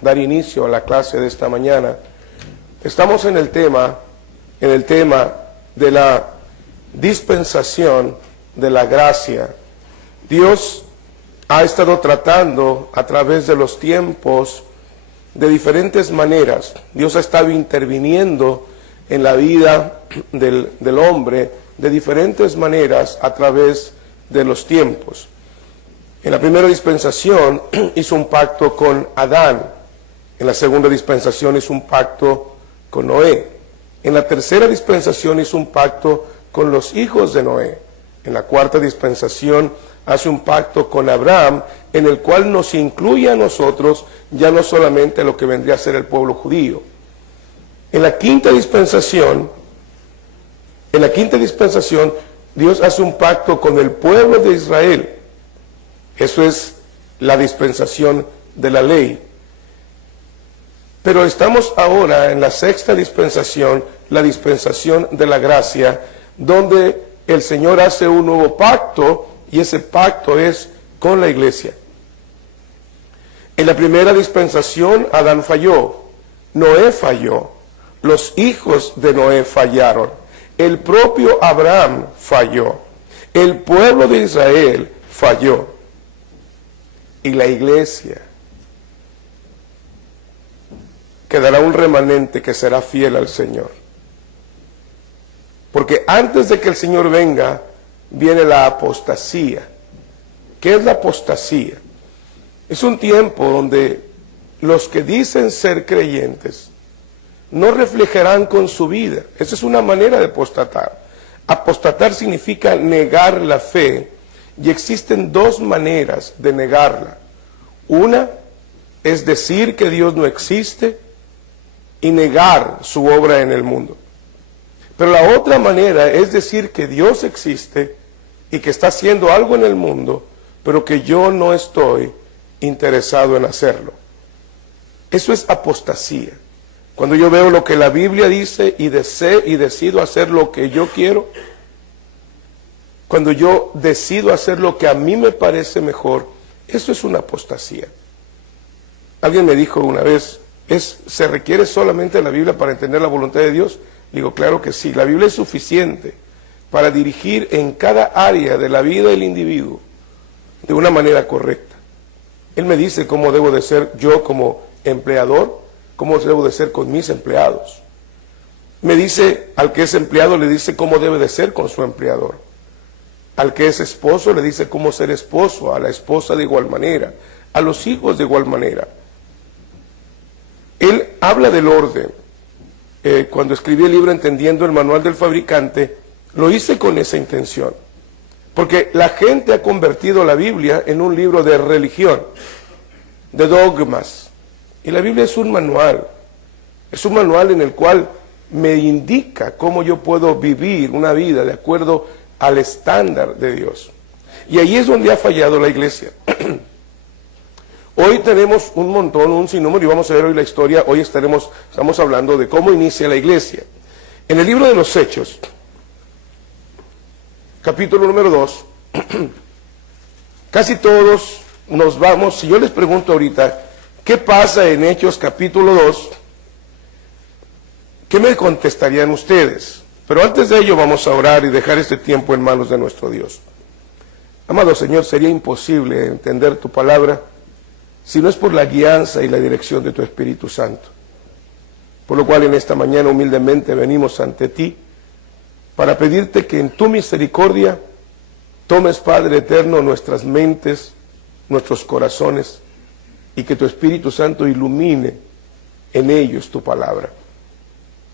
dar inicio a la clase de esta mañana. Estamos en el tema de la dispensación de la gracia. Dios ha estado tratando a través de los tiempos de diferentes maneras. Dios ha estado interviniendo en la vida del hombre de diferentes maneras a través de los tiempos. En la primera dispensación hizo un pacto con Adán. En la segunda dispensación hizo un pacto con Noé. En la tercera dispensación hizo un pacto con los hijos de Noé. En la cuarta dispensación hace un pacto con Abraham, en el cual nos incluye a nosotros, ya no solamente lo que vendría a ser el pueblo judío. En la quinta dispensación, Dios hace un pacto con el pueblo de Israel. Eso es la dispensación de la ley. Pero estamos ahora en la sexta dispensación, la dispensación de la gracia, donde el Señor hace un nuevo pacto, y ese pacto es con la iglesia. En la primera dispensación, Adán falló, Noé falló, los hijos de Noé fallaron, el propio Abraham falló, el pueblo de Israel falló. Y la iglesia, quedará un remanente que será fiel al Señor. Porque antes de que el Señor venga, viene la apostasía. ¿Qué es la apostasía? Es un tiempo donde los que dicen ser creyentes no reflejarán con su vida. Esa es una manera de apostatar. Apostatar significa negar la fe, y existen dos maneras de negarla. Una es decir que Dios no existe y negar su obra en el mundo. Pero la otra manera es decir que Dios existe y que está haciendo algo en el mundo, pero que yo no estoy interesado en hacerlo. Eso es apostasía. Cuando yo veo lo que la Biblia dice y decido hacer lo que yo quiero, cuando yo decido hacer lo que a mí me parece mejor, eso es una apostasía. Alguien me dijo una vez, ¿se requiere solamente la Biblia para entender la voluntad de Dios? Digo, claro que sí, la Biblia es suficiente para dirigir en cada área de la vida del individuo de una manera correcta. Él me dice cómo debo de ser yo como empleador, cómo debo de ser con mis empleados. Me dice, al que es empleado le dice cómo debe de ser con su empleador. Al que es esposo le dice cómo ser esposo, a la esposa de igual manera, a los hijos de igual manera. Él habla del orden. Cuando escribí el libro Entendiendo el Manual del Fabricante, lo hice con esa intención. Porque la gente ha convertido la Biblia en un libro de religión, de dogmas. Y la Biblia es un manual en el cual me indica cómo yo puedo vivir una vida de acuerdo al estándar de Dios. Y ahí es donde ha fallado la iglesia. Hoy tenemos un sinnúmero, y vamos a ver hoy la historia. Hoy estamos hablando de cómo inicia la iglesia. En el libro de los Hechos, capítulo número 2, casi todos nos vamos. Si yo les pregunto ahorita, ¿qué pasa en Hechos capítulo 2? ¿Qué me contestarían ustedes? Pero antes de ello vamos a orar y dejar este tiempo en manos de nuestro Dios. Amado Señor, sería imposible entender tu palabra si no es por la guianza y la dirección de tu Espíritu Santo. Por lo cual en esta mañana humildemente venimos ante ti para pedirte que en tu misericordia tomes, Padre eterno, nuestras mentes, nuestros corazones, y que tu Espíritu Santo ilumine en ellos tu palabra.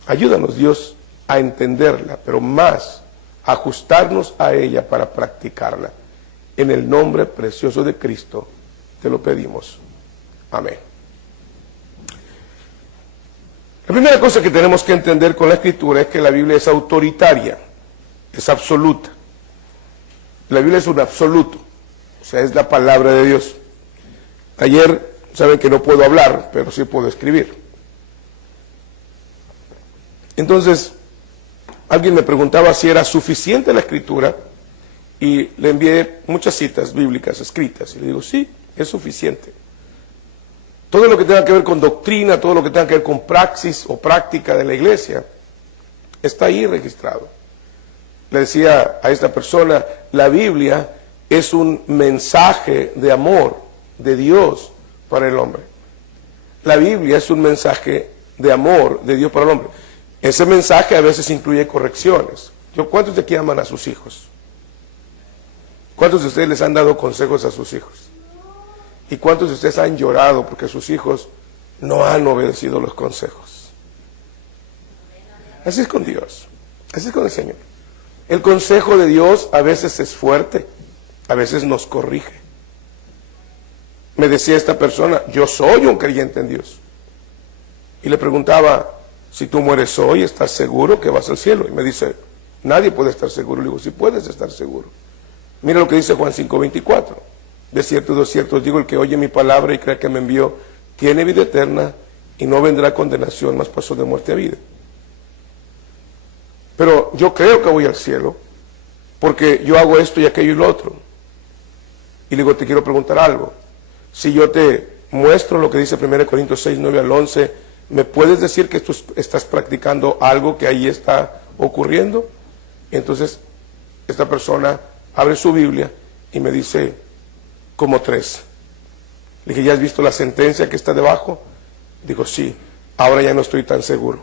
Ayúdanos, Dios, a entenderla, pero más a ajustarnos a ella para practicarla. En el nombre precioso de Cristo te lo pedimos. Amén. La primera cosa que tenemos que entender con la Escritura es que la Biblia es autoritaria, es absoluta. La Biblia es un absoluto, o sea, es la palabra de Dios. Ayer, saben que no puedo hablar, pero sí puedo escribir. Entonces, alguien me preguntaba si era suficiente la Escritura, y le envié muchas citas bíblicas escritas, y le digo, sí, es suficiente. todo lo que tenga que ver con doctrina, todo lo que tenga que ver con praxis o práctica de la iglesia, está ahí registrado. Le decía a esta persona, la Biblia es un mensaje de amor de Dios para el hombre. La Biblia es un mensaje de amor de Dios para el hombre. Ese mensaje a veces incluye correcciones. ¿Cuántos de aquí aman a sus hijos? ¿Cuántos de ustedes les han dado consejos a sus hijos? ¿Y cuántos de ustedes han llorado porque sus hijos no han obedecido los consejos? Así es con Dios, así es con el Señor. El consejo de Dios a veces es fuerte, a veces nos corrige. Me decía esta persona, yo soy un creyente en Dios. Y le preguntaba, si tú mueres hoy, ¿estás seguro que vas al cielo? Y me dice, nadie puede estar seguro. Le digo, sí puedes estar seguro. Mira lo que dice Juan 5:24. De cierto os digo, el que oye mi palabra y cree que me envió, tiene vida eterna y no vendrá condenación, mas pasó de muerte a vida. Pero yo creo que voy al cielo, porque yo hago esto y aquello y lo otro. Y le digo, te quiero preguntar algo. Si yo te muestro lo que dice 1 Corintios 6, 9 al 11, ¿me puedes decir que tú estás practicando algo que ahí está ocurriendo? Entonces, esta persona abre su Biblia y me dice, como 3. Le dije, ¿ya has visto la sentencia que está debajo? Digo, sí, ahora ya no estoy tan seguro.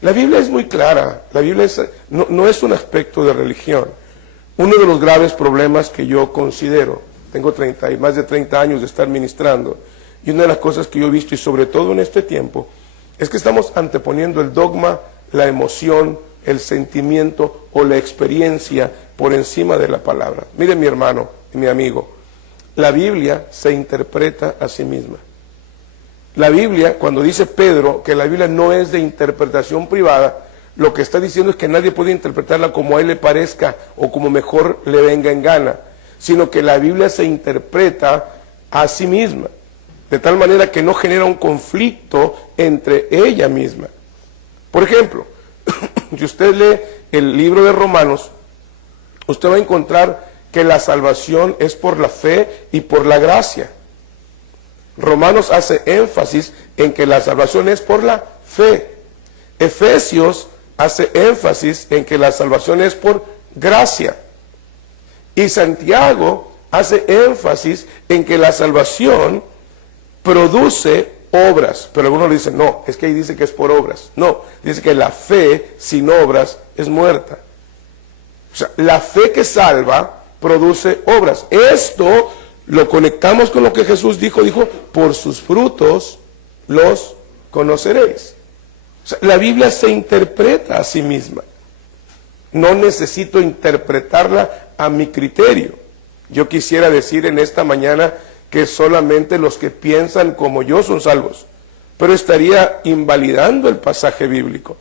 La Biblia es muy clara, la Biblia no es un aspecto de religión. Uno de los graves problemas que yo considero, tengo más de 30 años de estar ministrando, y una de las cosas que yo he visto, y sobre todo en este tiempo, es que estamos anteponiendo el dogma, la emoción, el sentimiento o la experiencia por encima de la palabra. Mire, mi hermano y mi amigo, la Biblia se interpreta a sí misma. La Biblia, cuando dice Pedro que la Biblia no es de interpretación privada, lo que está diciendo es que nadie puede interpretarla como a él le parezca o como mejor le venga en gana, sino que la Biblia se interpreta a sí misma, de tal manera que no genera un conflicto entre ella misma. Por ejemplo, si usted lee el libro de Romanos, usted va a encontrar que la salvación es por la fe y por la gracia. Romanos hace énfasis en que la salvación es por la fe. Efesios hace énfasis en que la salvación es por gracia. Y Santiago hace énfasis en que la salvación produce obras. Pero algunos le dicen, no, es que ahí dice que es por obras. No, dice que la fe sin obras es muerta. O sea, la fe que salva produce obras. Esto lo conectamos con lo que Jesús dijo, por sus frutos los conoceréis. O sea, la Biblia se interpreta a sí misma. No necesito interpretarla a mi criterio. Yo quisiera decir en esta mañana que solamente los que piensan como yo son salvos, pero estaría invalidando el pasaje bíblico.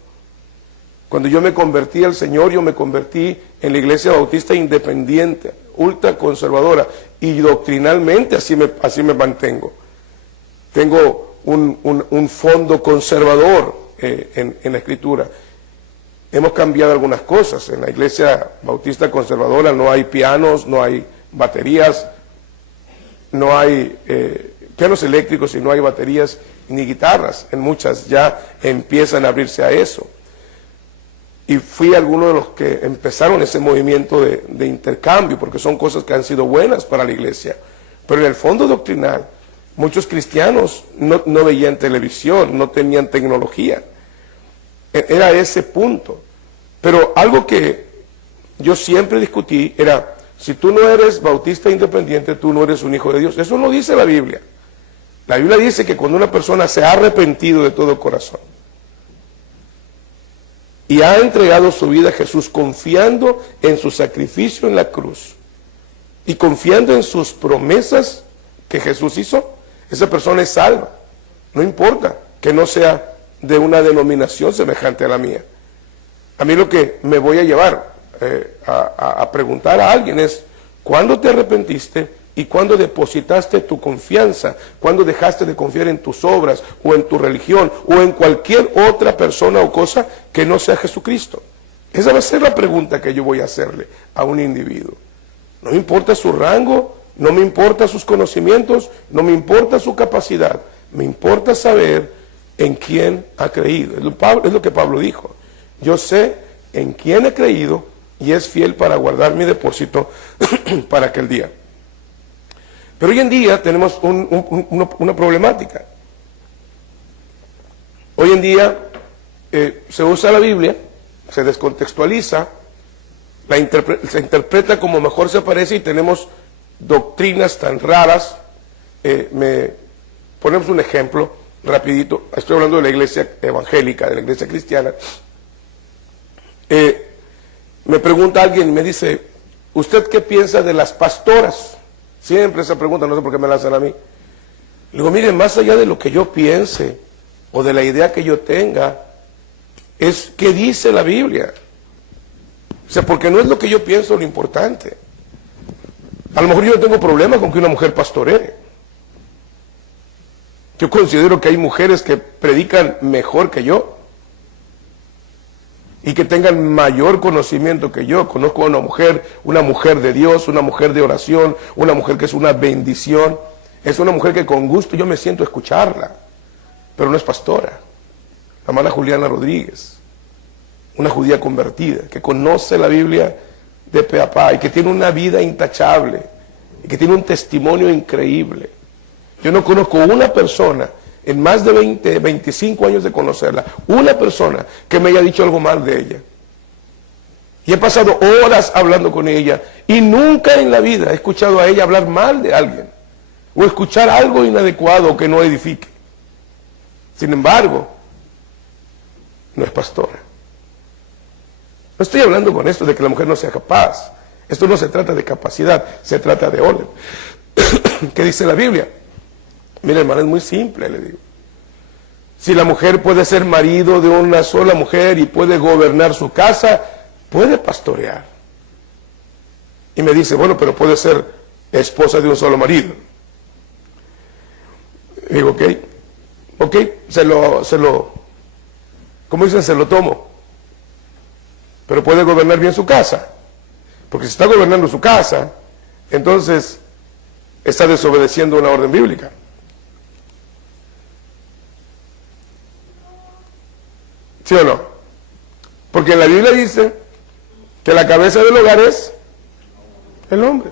Cuando yo me convertí al Señor, yo me convertí en la Iglesia Bautista Independiente, ultraconservadora, y doctrinalmente así me mantengo. Tengo un fondo conservador en la Escritura. Hemos cambiado algunas cosas. En la Iglesia Bautista Conservadora no hay pianos, no hay baterías, no hay pianos eléctricos y no hay baterías ni guitarras. En muchas ya empiezan a abrirse a eso. Y fui alguno de los que empezaron ese movimiento de intercambio, porque son cosas que han sido buenas para la iglesia. Pero en el fondo doctrinal, muchos cristianos no veían televisión, no tenían tecnología. Era ese punto. Pero algo que yo siempre discutí era, si tú no eres bautista independiente, tú no eres un hijo de Dios. Eso no dice la Biblia. La Biblia dice que cuando una persona se ha arrepentido de todo corazón y ha entregado su vida a Jesús, confiando en su sacrificio en la cruz y confiando en sus promesas que Jesús hizo, esa persona es salva. No importa que no sea de una denominación semejante a la mía. A mí lo que me voy a llevar a preguntar a alguien es, ¿cuándo te arrepentiste y cuándo depositaste tu confianza? ¿Cuándo dejaste de confiar en tus obras o en tu religión o en cualquier otra persona o cosa que no sea Jesucristo? Esa va a ser la pregunta que yo voy a hacerle a un individuo. No importa su rango, No me importa sus conocimientos, no me importa su capacidad, me importa saber en quién ha creído. Es lo que Pablo dijo. Yo sé en quién he creído y es fiel para guardar mi depósito para aquel día. Pero hoy en día tenemos una problemática. Hoy en día se usa la Biblia, se descontextualiza, se interpreta como mejor se parece y tenemos doctrinas tan raras. Ponemos un ejemplo rapidito. Estoy hablando de la iglesia evangélica, de la iglesia cristiana. Me pregunta alguien, me dice, ¿usted qué piensa de las pastoras? Siempre esa pregunta, no sé por qué me la hacen a mí. Le digo, mire, más allá de lo que yo piense o de la idea que yo tenga, es qué dice la Biblia. O sea, porque no es lo que yo pienso lo importante. A lo mejor yo no tengo problema con que una mujer pastoree. Yo considero que hay mujeres que predican mejor que yo y que tengan mayor conocimiento que yo. Conozco a una mujer de Dios, una mujer de oración, una mujer que es una bendición. Es una mujer que con gusto yo me siento a escucharla, pero no es pastora. La hermana Juliana Rodríguez, una judía convertida, que conoce la Biblia de pe a pa y que tiene una vida intachable y que tiene un testimonio increíble. Yo no conozco una persona en más de 20, 25 años de conocerla, una persona que me haya dicho algo mal de ella. Y he pasado horas hablando con ella y nunca en la vida he escuchado a ella hablar mal de alguien o escuchar algo inadecuado que no edifique. Sin embargo, no es pastora. No estoy hablando con esto de que la mujer no sea capaz. Esto no se trata de capacidad, se trata de orden. ¿Qué dice la Biblia? Mira, hermano, es muy simple, le digo. Si la mujer puede ser marido de una sola mujer y puede gobernar su casa, puede pastorear. Y me dice, bueno, pero puede ser esposa de un solo marido. Y digo, ok, ¿cómo dicen? Se lo tomo. Pero puede gobernar bien su casa. Porque si está gobernando su casa, entonces está desobedeciendo una orden bíblica. ¿Sí o no? Porque en la Biblia dice que la cabeza del hogar es el hombre.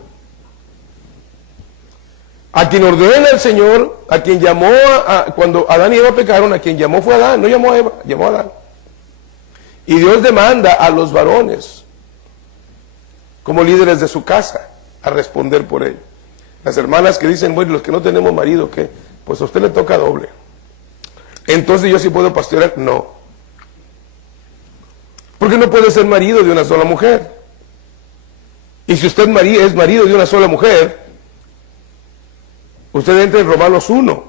A quien ordena el Señor, a quien llamó, cuando Adán y Eva pecaron, a quien llamó fue Adán, no llamó a Eva, llamó a Adán. Y Dios demanda a los varones, como líderes de su casa, a responder por ello. Las hermanas que dicen, bueno, los que no tenemos marido, ¿qué? Pues a usted le toca doble. Entonces, ¿yo sí puedo pastorear? No. Porque no puede ser marido de una sola mujer. Y si usted es marido de una sola mujer, usted entra en Romanos 1,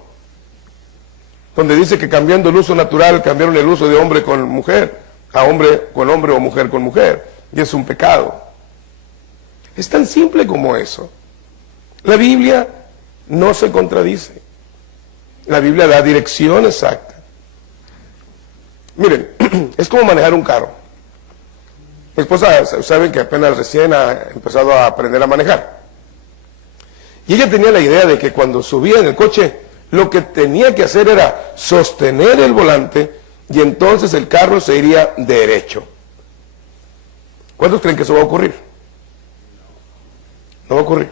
donde dice que cambiando el uso natural, cambiaron el uso de hombre con mujer, a hombre con hombre o mujer con mujer, y es un pecado. Es tan simple como eso. La Biblia no se contradice. La Biblia da dirección exacta. Miren, es como manejar un carro. Mi esposa, saben que apenas recién ha empezado a aprender a manejar. Y ella tenía la idea de que cuando subía en el coche, lo que tenía que hacer era sostener el volante y entonces el carro se iría derecho. ¿Cuántos creen que eso va a ocurrir? No va a ocurrir.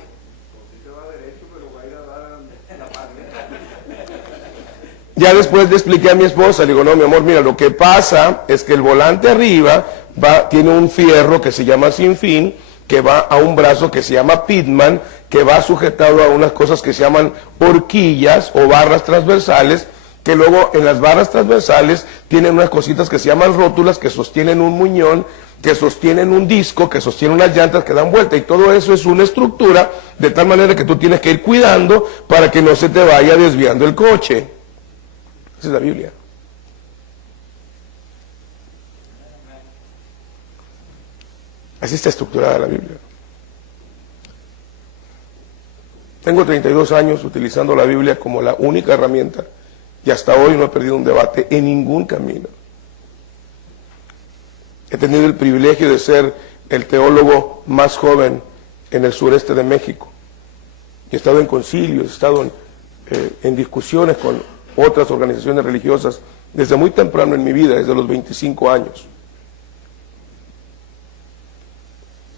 Ya después le expliqué a mi esposa, le digo, no, mi amor, mira, lo que pasa es que el volante arriba tiene un fierro que se llama sinfín, que va a un brazo que se llama pitman, que va sujetado a unas cosas que se llaman horquillas o barras transversales, que luego en las barras transversales tienen unas cositas que se llaman rótulas, que sostienen un muñón, que sostienen un disco, que sostienen unas llantas que dan vuelta, y todo eso es una estructura, de tal manera que tú tienes que ir cuidando para que no se te vaya desviando el coche. Esa es la Biblia. Así está estructurada la Biblia. Tengo 32 años utilizando la Biblia como la única herramienta y hasta hoy no he perdido un debate en ningún camino. He tenido el privilegio de ser el teólogo más joven en el sureste de México. he estado en concilios, he estado en discusiones con otras organizaciones religiosas desde muy temprano en mi vida, desde los 25 años.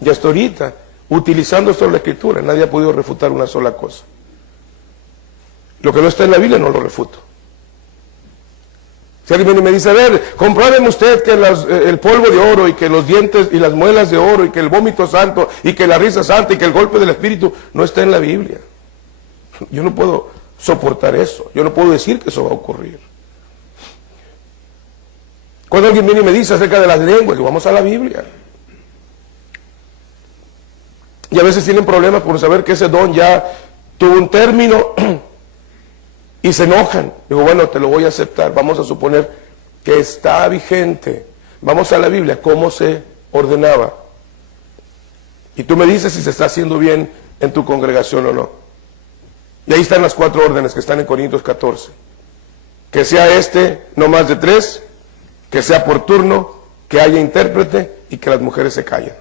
Y hasta ahorita, utilizando esto de la Escritura, nadie ha podido refutar una sola cosa. Lo que no está en la Biblia no lo refuto. Si alguien viene y me dice, a ver, compruébeme usted que el polvo de oro y que los dientes y las muelas de oro y que el vómito santo y que la risa santa y que el golpe del Espíritu no está en la Biblia. Yo no puedo soportar eso. Yo no puedo decir que eso va a ocurrir. Cuando alguien viene y me dice acerca de las lenguas, digo, vamos a la Biblia. Y a veces tienen problemas por saber que ese don ya tuvo un término y se enojan. Digo, bueno, te lo voy a aceptar. Vamos a suponer que está vigente. Vamos a la Biblia, cómo se ordenaba. Y tú me dices si se está haciendo bien en tu congregación o no. Y ahí están las 4 órdenes que están en Corintios 14. Que sea no más de 3, que sea por turno, que haya intérprete y que las mujeres se callen.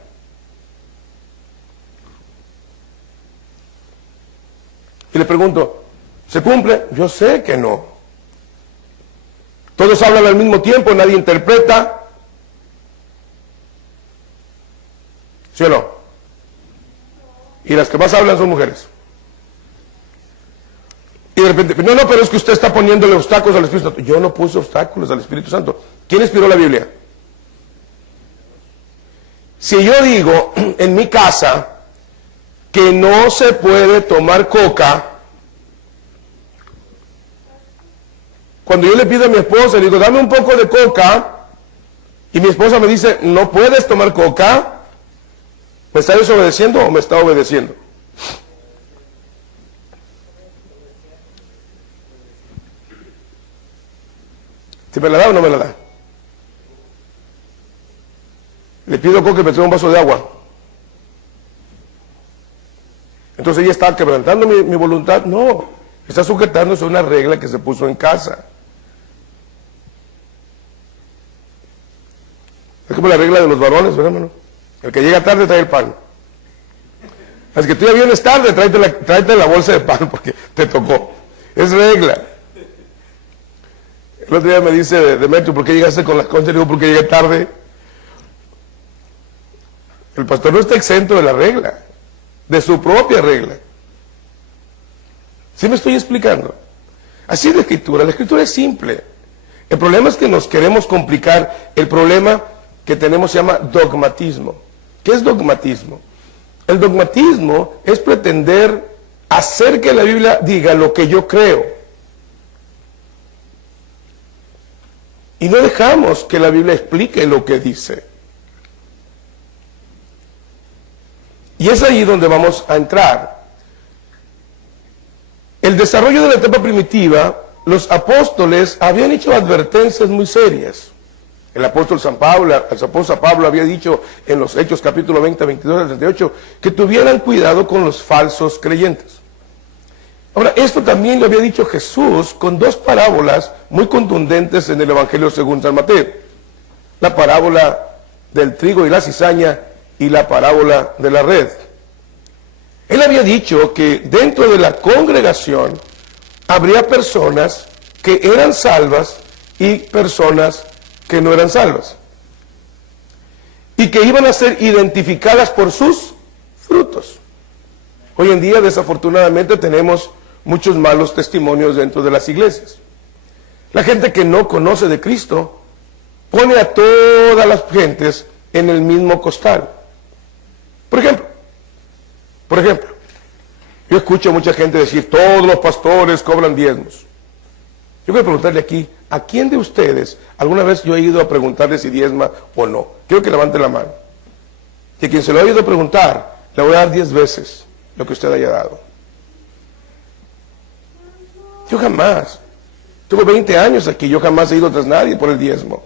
Y le pregunto, ¿se cumple? Yo sé que no. Todos hablan al mismo tiempo, nadie interpreta. ¿Sí o no? Y las que más hablan son mujeres. Y de repente, no, pero es que usted está poniéndole obstáculos al Espíritu Santo. Yo no puse obstáculos al Espíritu Santo. ¿Quién inspiró la Biblia? Si yo digo en mi casa que no se puede tomar coca, cuando yo le pido a mi esposa, le digo, dame un poco de coca, y mi esposa me dice, no puedes tomar coca, ¿me está desobedeciendo o me está obedeciendo? ¿Si me la da o no me la da? Le pido coca y me trae un vaso de agua. Entonces ella está quebrantando mi voluntad. No, está sujetándose a una regla que se puso en casa. Es como la regla de los varones, ¿verdad, hermano? El que llega tarde trae el pan. Así que tú ya vienes tarde, tráete la bolsa de pan porque te tocó. Es regla. El otro día me dice Demetrio, ¿por qué llegaste con las conchas? Le digo, porque llegué tarde. El pastor no está exento de la regla, de su propia regla. ¿Sí me estoy explicando? Así es la Escritura es simple. El problema es que nos queremos complicar. El problema que tenemos se llama dogmatismo. ¿Qué es dogmatismo? El dogmatismo es pretender hacer que la Biblia diga lo que yo creo. Y no dejamos que la Biblia explique lo que dice. Y es ahí donde vamos a entrar. El desarrollo de la etapa primitiva, los apóstoles habían hecho advertencias muy serias. El apóstol San Pablo había dicho en los Hechos capítulo 20, 22 al 38, que tuvieran cuidado con los falsos creyentes. Ahora, esto también lo había dicho Jesús con 2 parábolas muy contundentes en el Evangelio según San Mateo. La parábola del trigo y la cizaña y la parábola de la red. Él había dicho que dentro de la congregación habría personas que eran salvas y personas que no eran salvas. Y que iban a ser identificadas por sus frutos. Hoy en día, desafortunadamente, tenemos muchos malos testimonios dentro de las iglesias. La gente que no conoce de Cristo pone a todas las gentes en el mismo costal. Por ejemplo, yo escucho a mucha gente decir, todos los pastores cobran diezmos. Yo quiero preguntarle aquí, ¿a quién de ustedes alguna vez yo he ido a preguntarle si diezma o no? Quiero que levante la mano. Y a quien se lo ha ido a preguntar, le voy a dar 10 veces lo que usted haya dado. Yo jamás. Tuve 20 años aquí, yo jamás he ido tras nadie por el diezmo.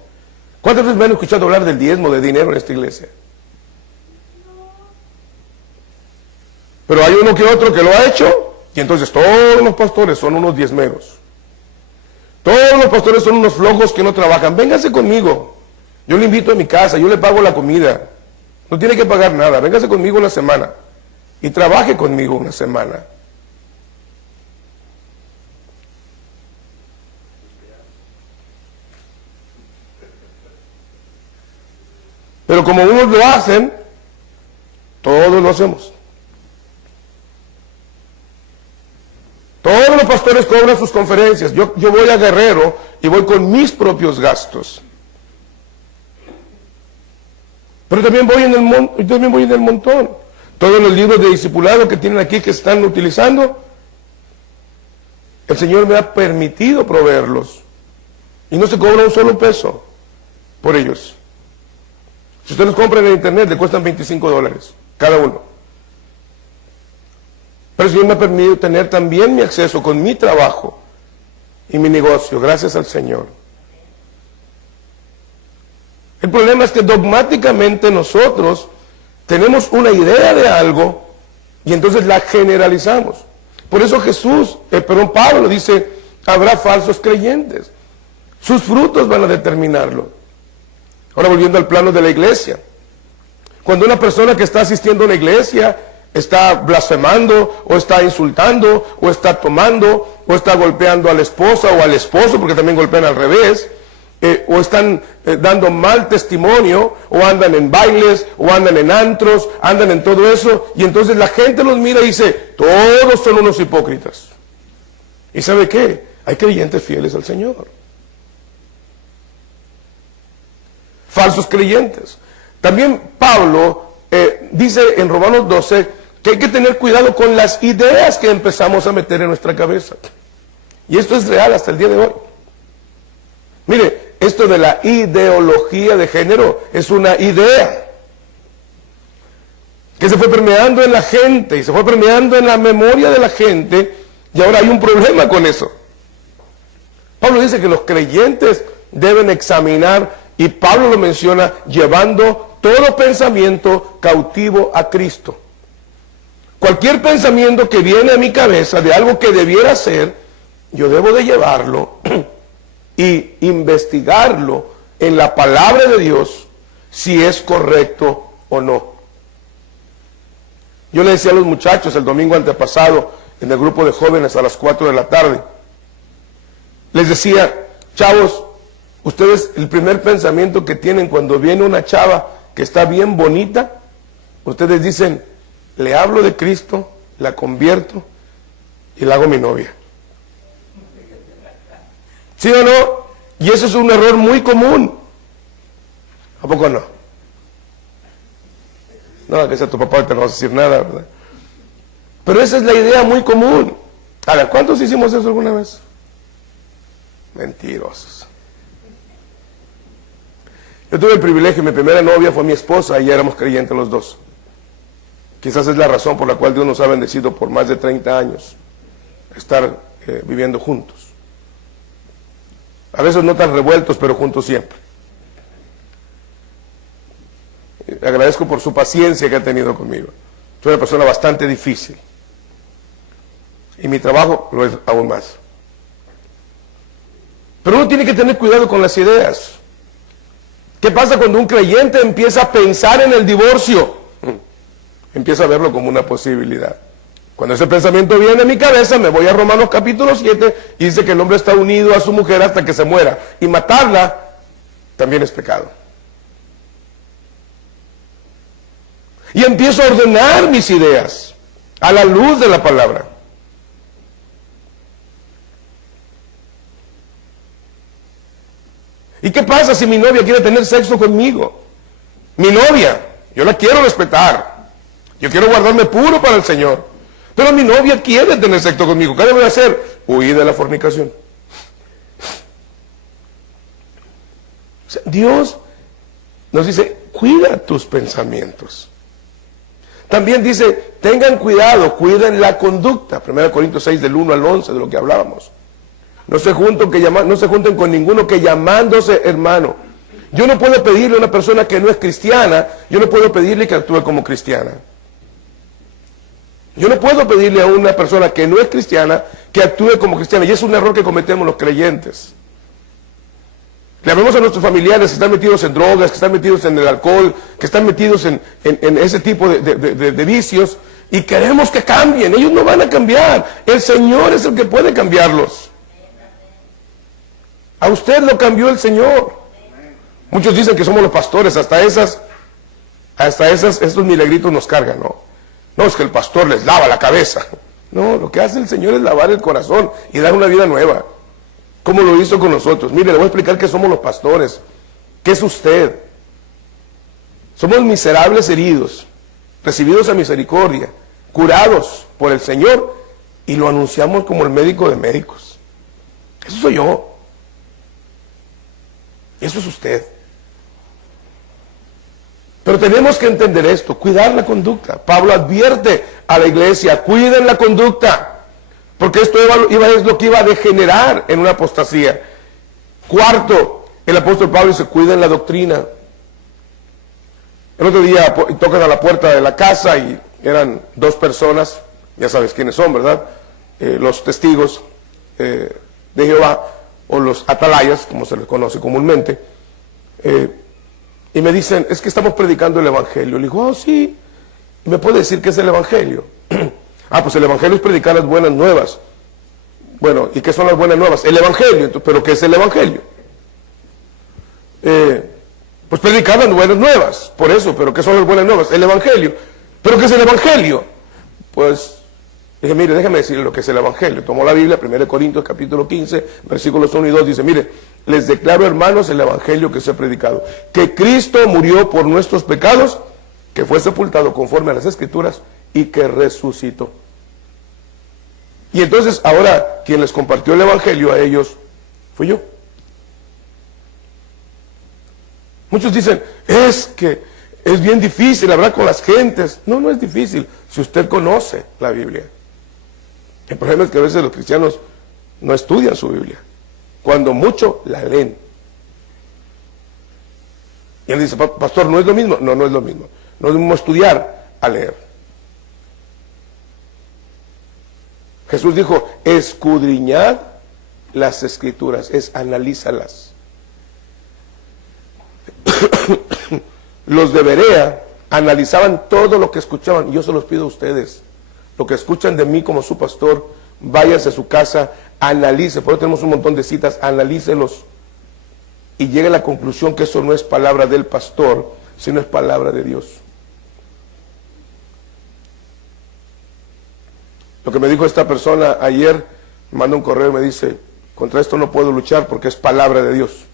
¿Cuántas veces me han escuchado hablar del diezmo, de dinero en esta iglesia? Pero hay uno que otro que lo ha hecho, y entonces todos los pastores son unos diezmeros. Todos los pastores son unos flojos que no trabajan. Véngase conmigo. Yo le invito a mi casa, yo le pago la comida. No tiene que pagar nada. Véngase conmigo una semana. Y trabaje conmigo una semana. Pero como unos lo hacen, todos lo hacemos. Todos los pastores cobran sus conferencias. Yo voy a Guerrero y voy con mis propios gastos. Pero también voy en el montón. Todos los libros de discipulado que tienen aquí que están utilizando, el Señor me ha permitido proveerlos. Y no se cobra un solo peso por ellos. Si ustedes los compran en internet, le cuestan $25 cada uno. Pero el Señor me ha permitido tener también mi acceso con mi trabajo y mi negocio, gracias al Señor. El problema es que dogmáticamente nosotros tenemos una idea de algo y entonces la generalizamos. Por eso Pablo dice, habrá falsos creyentes. Sus frutos van a determinarlo. Ahora volviendo al plano de la iglesia. Cuando una persona que está asistiendo a una iglesia está blasfemando, o está insultando, o está tomando, o está golpeando a la esposa o al esposo, porque también golpean al revés, o están dando mal testimonio, o andan en bailes, o andan en antros, andan en todo eso, y entonces la gente los mira y dice, todos son unos hipócritas. ¿Y sabe qué? Hay creyentes fieles al Señor. Falsos creyentes. También Pablo dice en Romanos 12 que hay que tener cuidado con las ideas que empezamos a meter en nuestra cabeza. Y esto es real hasta el día de hoy. Mire, esto de la ideología de género es una idea que se fue permeando en la gente y se fue permeando en la memoria de la gente, y ahora hay un problema con eso. Pablo dice que los creyentes deben examinar, y Pablo lo menciona, llevando todo pensamiento cautivo a Cristo. Cualquier pensamiento que viene a mi cabeza de algo que debiera ser, yo debo de llevarlo y investigarlo en la palabra de Dios si es correcto o no. Yo le decía a los muchachos el domingo antepasado en el grupo de jóvenes a las 4 de la tarde, les decía, chavos, ustedes el primer pensamiento que tienen cuando viene una chava que está bien bonita, ustedes dicen, le hablo de Cristo, la convierto y la hago mi novia. ¿Sí o no? Y eso es un error muy común. ¿A poco no? No, que sea tu papá, te no vas a decir nada, ¿verdad? Pero esa es la idea muy común. A ver, ¿cuántos hicimos eso alguna vez? Mentirosos. Yo tuve el privilegio, mi primera novia fue mi esposa y ya éramos creyentes los dos. Quizás es la razón por la cual Dios nos ha bendecido por más de 30 años estar viviendo juntos. A veces no tan revueltos, pero juntos siempre. Agradezco por su paciencia que ha tenido conmigo. Soy una persona bastante difícil. Y mi trabajo lo es aún más. Pero uno tiene que tener cuidado con las ideas. ¿Qué pasa cuando un creyente empieza a pensar en el divorcio? Empieza a verlo como una posibilidad. Cuando ese pensamiento viene a mi cabeza, me voy a Romanos capítulo 7 y dice que el hombre está unido a su mujer hasta que se muera. Y matarla también es pecado. Y empiezo a ordenar mis ideas a la luz de la palabra. ¿Y qué pasa si mi novia quiere tener sexo conmigo? Mi novia, yo la quiero respetar. Yo quiero guardarme puro para el Señor. Pero mi novia quiere tener sexo conmigo. ¿Qué debo hacer? Huir de la fornicación. O sea, Dios nos dice, cuida tus pensamientos. También dice, tengan cuidado, cuiden la conducta. 1 Corintios 6, del 1 al 11, de lo que hablábamos. No se junten con ninguno que llamándose hermano. Yo no puedo pedirle a una persona que no es cristiana, yo no puedo pedirle que actúe como cristiana. Yo no puedo pedirle a una persona que no es cristiana que actúe como cristiana. Y es un error que cometemos los creyentes. Le hablamos a nuestros familiares que están metidos en drogas, que están metidos en el alcohol, que están metidos en ese tipo de vicios, y queremos que cambien. Ellos no van a cambiar. El Señor es el que puede cambiarlos. A usted lo cambió el Señor. Muchos dicen que somos los pastores, hasta esas Hasta esos milagritos nos cargan, ¿no? No, es que el pastor les lava la cabeza. No, lo que hace el Señor es lavar el corazón y dar una vida nueva, como lo hizo con nosotros. Mire, le voy a explicar qué somos los pastores. ¿Qué es usted? Somos miserables heridos, recibidos a misericordia, curados por el Señor, y lo anunciamos como el médico de médicos. Eso soy yo. Eso es usted. Pero tenemos que entender esto, cuidar la conducta. Pablo advierte a la iglesia, cuiden la conducta, porque esto es lo que iba a degenerar en una apostasía. Cuarto, el apóstol Pablo dice, cuiden la doctrina. El otro día tocan a la puerta de la casa y eran dos personas, ya sabes quiénes son, ¿verdad? Los testigos de Jehová, o los atalayas, como se les conoce comúnmente. Y me dicen, es que estamos predicando el Evangelio. Le digo, oh sí, ¿y me puede decir qué es el Evangelio? Pues el Evangelio es predicar las buenas nuevas. Bueno, ¿y qué son las buenas nuevas? El Evangelio. ¿Pero qué es el Evangelio? Pues predicar las buenas nuevas, por eso, ¿pero qué son las buenas nuevas? El Evangelio. ¿Pero qué es el Evangelio? Pues dije, mire, déjame decirle lo que es el Evangelio. Tomó la Biblia, 1 Corintios capítulo 15, versículos 1 y 2, dice, mire, les declaro, hermanos, el Evangelio que os he predicado, que Cristo murió por nuestros pecados, que fue sepultado conforme a las Escrituras y que resucitó. Y entonces ahora quien les compartió el Evangelio a ellos fui yo. Muchos dicen, es que es bien difícil hablar con las gentes. No, no es difícil si usted conoce la Biblia. El problema es que a veces los cristianos no estudian su Biblia. Cuando mucho la leen. Y él dice, pastor, ¿no es lo mismo? No, no es lo mismo. No es lo mismo estudiar a leer. Jesús dijo, escudriñad las Escrituras, analízalas. Los de Berea analizaban todo lo que escuchaban, y yo se los pido a ustedes, lo que escuchan de mí como su pastor, váyanse a su casa, analice, por eso tenemos un montón de citas, analícelos, y llegue a la conclusión que eso no es palabra del pastor, sino es palabra de Dios. Lo que me dijo esta persona ayer, me manda un correo y me dice, contra esto no puedo luchar porque es palabra de Dios.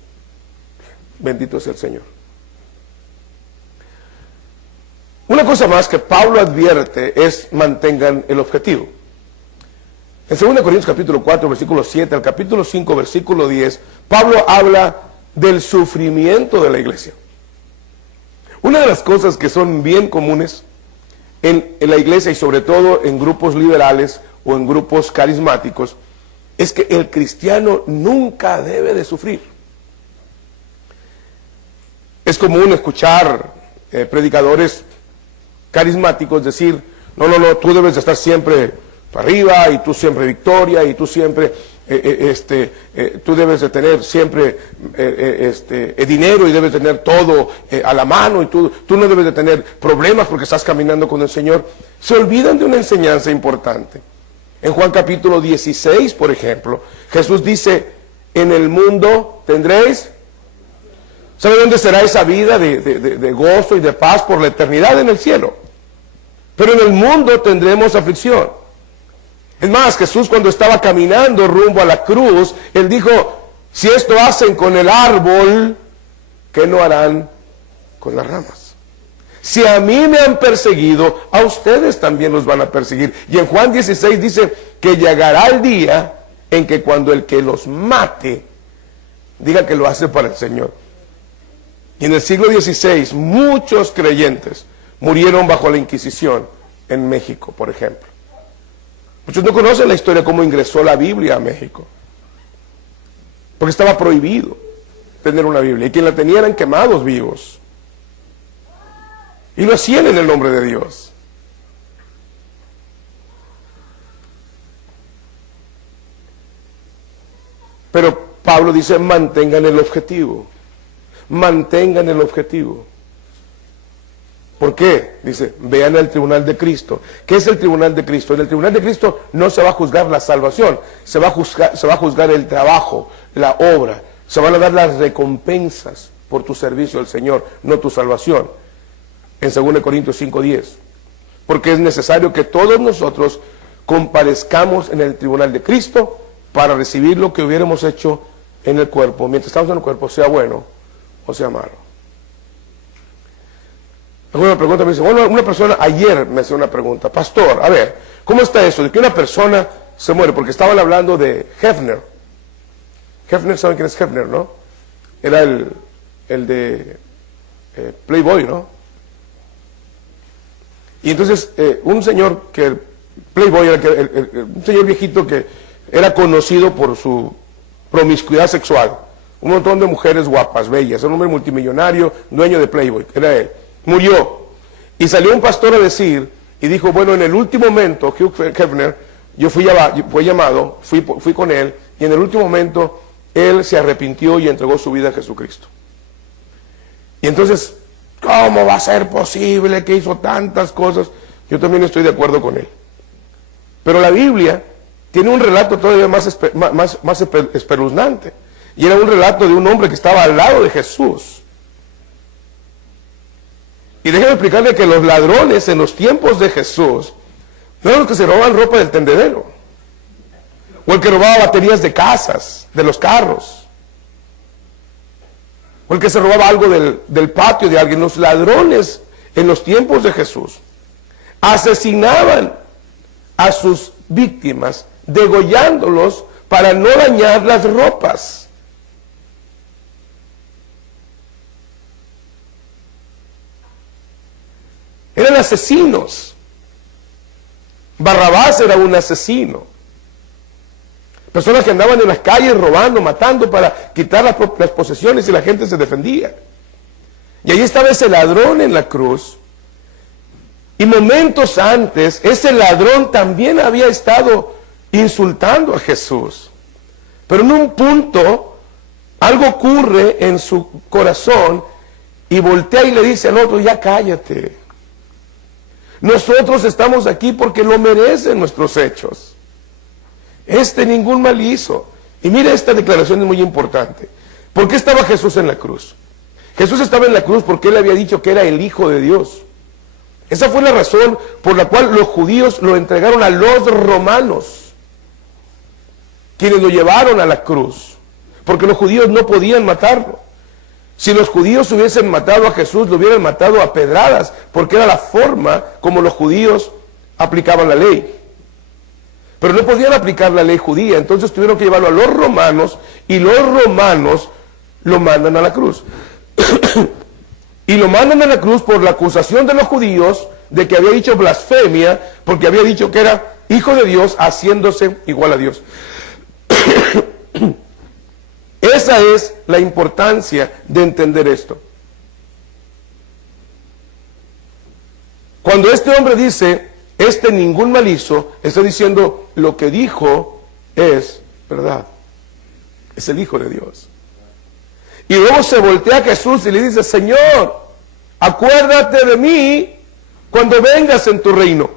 Bendito sea el Señor. Una cosa más que Pablo advierte es mantengan el objetivo. En 2 Corintios capítulo 4, versículo 7 al capítulo 5, versículo 10, Pablo habla del sufrimiento de la iglesia. Una de las cosas que son bien comunes en la iglesia y sobre todo en grupos liberales o en grupos carismáticos es que el cristiano nunca debe de sufrir. Es común escuchar predicadores carismáticos decir, no, tú debes de estar siempre para arriba, y tú siempre victoria, y tú siempre, tú debes de tener siempre dinero, y debes de tener todo a la mano, y tú no debes de tener problemas porque estás caminando con el Señor. Se olvidan de una enseñanza importante. En Juan capítulo 16, por ejemplo, Jesús dice, en el mundo tendréis... ¿Sabe dónde será esa vida de gozo y de paz por la eternidad? En el cielo. Pero en el mundo tendremos aflicción. Es más, Jesús cuando estaba caminando rumbo a la cruz, Él dijo, si esto hacen con el árbol, ¿qué no harán con las ramas? Si a mí me han perseguido, a ustedes también los van a perseguir. Y en Juan 16 dice que llegará el día en que cuando el que los mate, diga que lo hace para el Señor. Y en el siglo XVI muchos creyentes murieron bajo la Inquisición en México, por ejemplo. Muchos no conocen la historia cómo ingresó la Biblia a México, porque estaba prohibido tener una Biblia, y quien la tenía eran quemados vivos, y lo hacían en el nombre de Dios. Pero Pablo dice, mantengan el objetivo. Mantengan el objetivo. ¿Por qué? Dice, vean el tribunal de Cristo. ¿Qué es el tribunal de Cristo? En el tribunal de Cristo no se va a juzgar la salvación, se va a juzgar el trabajo, la obra. Se van a dar las recompensas por tu servicio al Señor, no tu salvación. en 2 Corintios 5:10. Porque es necesario que todos nosotros comparezcamos en el tribunal de Cristo para recibir lo que hubiéramos hecho en el cuerpo, mientras estamos en el cuerpo, sea bueno o sea malo. Alguna pregunta me dice, bueno, una persona ayer me hacía una pregunta, pastor, a ver, ¿cómo está eso de que una persona se muere? Porque estaban hablando de Hefner. Hefner, ¿saben quién es Hefner, no? Era el de Playboy, ¿no? Y entonces un señor que Playboy era un señor viejito que era conocido por su promiscuidad sexual, un montón de mujeres guapas, bellas, era un hombre multimillonario, dueño de Playboy, era él, murió, y salió un pastor a decir, y dijo, bueno, en el último momento, Hugh Hefner, yo fui llamado, fui con él, y en el último momento, él se arrepintió y entregó su vida a Jesucristo. Y entonces, ¿cómo va a ser posible que hizo tantas cosas? Yo también estoy de acuerdo con él. Pero la Biblia tiene un relato todavía más espeluznante. Y era un relato de un hombre que estaba al lado de Jesús. Y déjeme explicarle que los ladrones en los tiempos de Jesús no eran los que se robaban ropa del tendedero, o el que robaba baterías de casas, de los carros, o el que se robaba algo del patio de alguien. Los ladrones en los tiempos de Jesús asesinaban a sus víctimas, degollándolos para no dañar las ropas. Eran asesinos. Barrabás era un asesino. Personas que andaban en las calles robando, matando para quitar las posesiones, y la gente se defendía. Y ahí estaba ese ladrón en la cruz. Y momentos antes, ese ladrón también había estado insultando a Jesús. Pero en un punto, algo ocurre en su corazón y voltea y le dice al otro, ya cállate. Nosotros estamos aquí porque lo merecen nuestros hechos. Ningún mal hizo. Y mira, esta declaración es muy importante. ¿Por qué estaba Jesús en la cruz? Jesús estaba en la cruz porque él había dicho que era el Hijo de Dios. Esa fue la razón por la cual los judíos lo entregaron a los romanos, quienes lo llevaron a la cruz, porque los judíos no podían matarlo. Si los judíos hubiesen matado a Jesús, lo hubieran matado a pedradas, porque era la forma como los judíos aplicaban la ley. Pero no podían aplicar la ley judía, entonces tuvieron que llevarlo a los romanos, y los romanos lo mandan a la cruz. Y lo mandan a la cruz por la acusación de los judíos de que había dicho blasfemia, porque había dicho que era hijo de Dios haciéndose igual a Dios. Esa es la importancia de entender esto. Cuando este hombre dice, ningún mal hizo, está diciendo lo que dijo es verdad. Es el Hijo de Dios. Y luego se voltea a Jesús y le dice, Señor, acuérdate de mí cuando vengas en tu reino.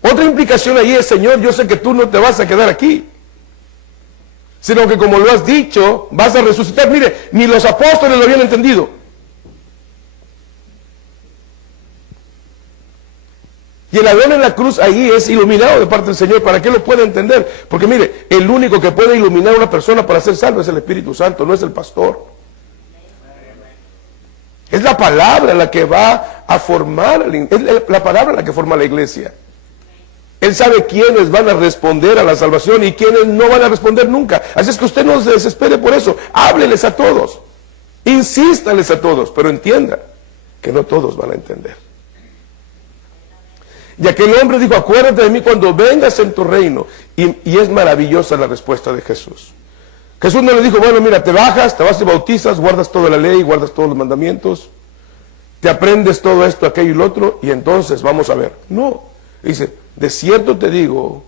Otra implicación ahí es, Señor, yo sé que tú no te vas a quedar aquí, sino que como lo has dicho, vas a resucitar. Mire, ni los apóstoles lo habían entendido. Y el ladrón en la cruz ahí es iluminado de parte del Señor para que lo pueda entender. Porque mire, el único que puede iluminar a una persona para ser salvo es el Espíritu Santo, no es el pastor. Es la palabra la que va a formar, es la palabra la que forma la iglesia. Él sabe quiénes van a responder a la salvación y quiénes no van a responder nunca. Así es que usted no se desespere por eso. Hábleles a todos. Insístales a todos, pero entienda que no todos van a entender. Y aquel hombre dijo, acuérdate de mí cuando vengas en tu reino. Y es maravillosa la respuesta de Jesús. Jesús no le dijo, bueno, mira, te bajas, te vas y bautizas, guardas toda la ley, guardas todos los mandamientos, te aprendes todo esto, aquello y lo otro, y entonces vamos a ver. No, dice, de cierto te digo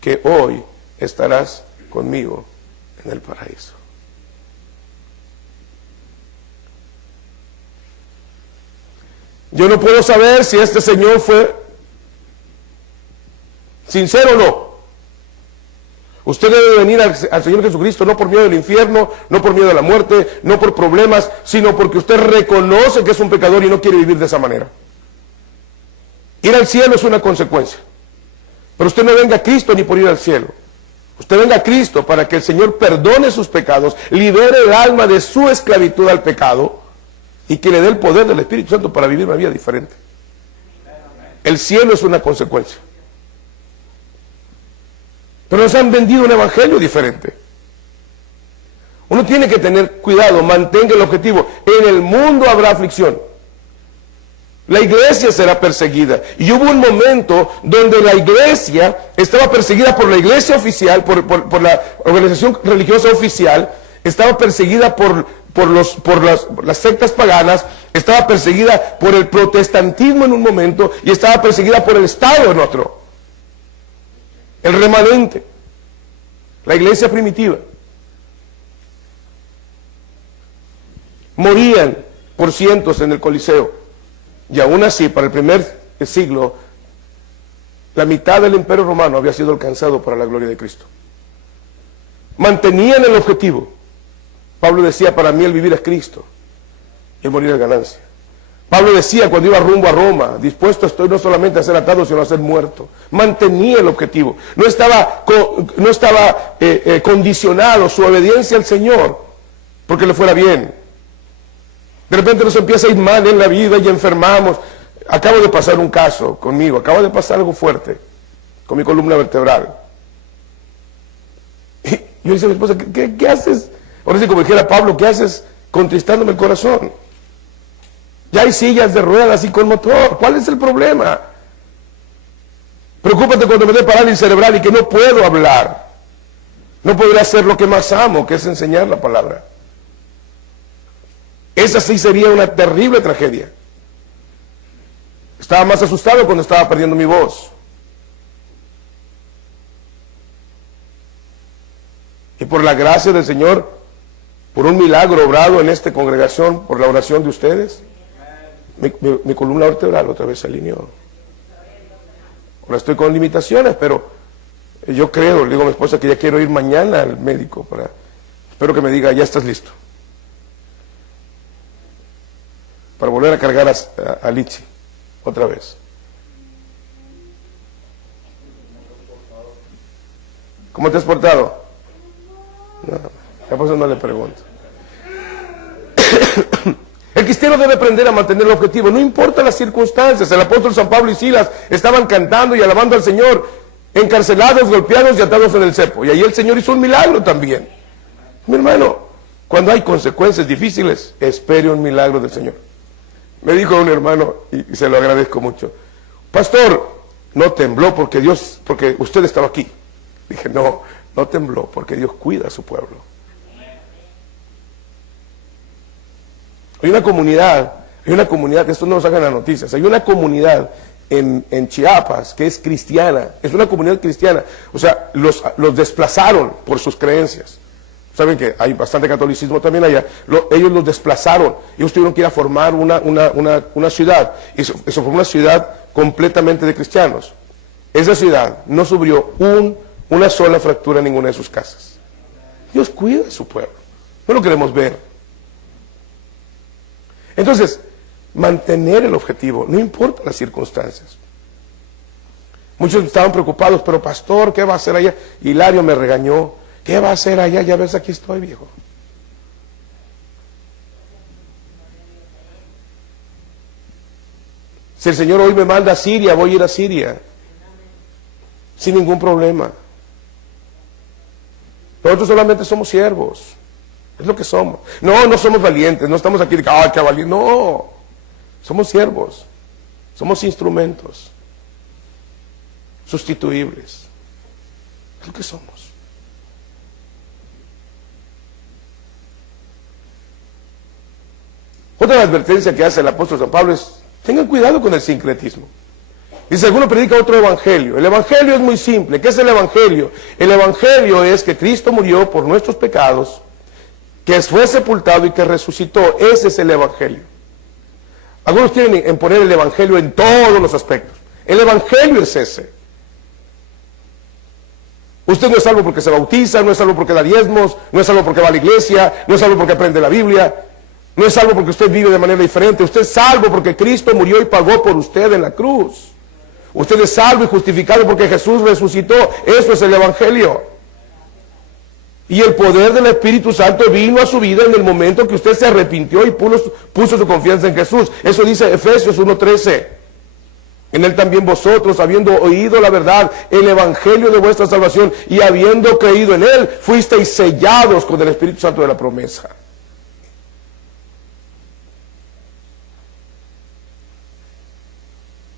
que hoy estarás conmigo en el paraíso. Yo no puedo saber si este señor fue sincero o no, Usted debe venir al Señor Jesucristo no por miedo del infierno, no por miedo de la muerte, no por problemas, sino porque usted reconoce que es un pecador y no quiere vivir de esa manera. Ir al cielo es una consecuencia. Pero usted no venga a Cristo ni por ir al cielo. Usted venga a Cristo para que el Señor perdone sus pecados, libere el alma de su esclavitud al pecado y que le dé el poder del Espíritu Santo para vivir una vida diferente. El cielo es una consecuencia. Pero nos han vendido un evangelio diferente. Uno tiene que tener cuidado, mantenga el objetivo. En el mundo habrá aflicción. La iglesia será perseguida. Y hubo un momento donde la iglesia estaba perseguida por la iglesia oficial, por la organización religiosa oficial, estaba perseguida por las sectas paganas, estaba perseguida por el protestantismo en un momento y estaba perseguida por el Estado en otro. El remanente, la iglesia primitiva. Morían por cientos en el Coliseo. Y aún así, para el primer siglo, la mitad del imperio romano había sido alcanzado para la gloria de Cristo. Mantenían el objetivo. Pablo decía, para mí el vivir es Cristo y el morir es ganancia. Pablo decía cuando iba rumbo a Roma, dispuesto estoy no solamente a ser atado, sino a ser muerto. Mantenía el objetivo. No estaba condicionado su obediencia al Señor porque le fuera bien. De repente nos empieza a ir mal en la vida y enfermamos. Acabo de pasar un caso conmigo, acabo de pasar algo fuerte con mi columna vertebral. Y yo le decía a mi esposa, ¿qué haces? Ahora sí, como dijera Pablo, ¿qué haces contristándome el corazón? Ya hay sillas de ruedas y con motor, ¿cuál es el problema? Preocúpate cuando me dé parálisis cerebral y que no puedo hablar. No podré hacer lo que más amo, que es enseñar la palabra. Esa sí sería una terrible tragedia. Estaba más asustado cuando estaba perdiendo mi voz. Y por la gracia del Señor, por un milagro obrado en esta congregación, por la oración de ustedes, mi columna vertebral otra vez se alineó. Ahora estoy con limitaciones, pero yo creo, le digo a mi esposa que ya quiero ir mañana al médico espero que me diga, ya estás listo. Para volver a cargar a Lichi otra vez. ¿Cómo te has portado? No, ya por eso no le pregunto. El cristiano debe aprender a mantener el objetivo, no importa las circunstancias. El apóstol San Pablo y Silas estaban cantando y alabando al Señor, encarcelados, golpeados y atados en el cepo. Y ahí el Señor hizo un milagro también. Mi hermano, cuando hay consecuencias difíciles, espere un milagro del Señor. Me dijo un hermano, y se lo agradezco mucho, pastor, no tembló porque usted estaba aquí. Dije, no tembló porque Dios cuida a su pueblo. Hay una comunidad, que esto no nos hagan las noticias, hay una comunidad en Chiapas que es cristiana, es una comunidad cristiana, o sea, los desplazaron por sus creencias. Saben que hay bastante catolicismo también allá. Ellos los desplazaron. Ellos tuvieron que ir a formar una ciudad. Eso fue una ciudad completamente de cristianos. Esa ciudad no sufrió una sola fractura en ninguna de sus casas. Dios cuida a su pueblo. No lo queremos ver. Entonces, mantener el objetivo, no importa las circunstancias. Muchos estaban preocupados, pero pastor, ¿qué va a hacer allá? Hilario me regañó. ¿Qué va a hacer allá? Ya ves, aquí estoy, viejo. Si el Señor hoy me manda a Siria, voy a ir a Siria. Sin ningún problema. Nosotros solamente somos siervos. Es lo que somos. No somos valientes. No estamos aquí de qué valiente. No. Somos siervos. Somos instrumentos. Sustituibles. Es lo que somos. Otra advertencia que hace el apóstol San Pablo es, tengan cuidado con el sincretismo. Dice, alguno predica otro evangelio. El evangelio es muy simple. ¿Qué es el evangelio? El evangelio es que Cristo murió por nuestros pecados, que fue sepultado y que resucitó. Ese es el evangelio. Algunos quieren en poner el evangelio en todos los aspectos. El evangelio es ese. Usted no es salvo porque se bautiza, no es salvo porque da diezmos, no es salvo porque va a la iglesia, no es salvo porque aprende la Biblia, no es salvo porque usted vive de manera diferente. Usted es salvo porque Cristo murió y pagó por usted en la cruz. Usted es salvo y justificado porque Jesús resucitó. Eso es el Evangelio. Y el poder del Espíritu Santo vino a su vida en el momento que usted se arrepintió y puso su confianza en Jesús. Eso dice Efesios 1:13. En él también vosotros, habiendo oído la verdad, el evangelio de vuestra salvación, y habiendo creído en él, fuisteis sellados con el Espíritu Santo de la promesa.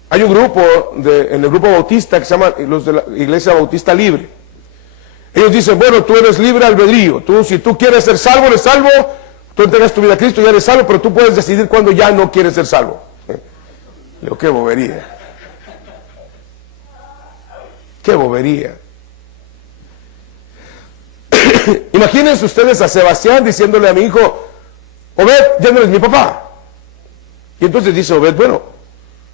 Hay un grupo en el grupo bautista que se llama los de la Iglesia Bautista Libre. Ellos dicen, bueno, tú eres libre albedrío. Si tú quieres ser salvo, eres salvo. Tú entregas tu vida a Cristo y eres salvo, pero tú puedes decidir cuando ya no quieres ser salvo. Le digo, qué bobería. ¡Qué bobería! Imagínense ustedes a Sebastián diciéndole a mi hijo, Obed, ya no eres mi papá. Y entonces dice Obed, bueno,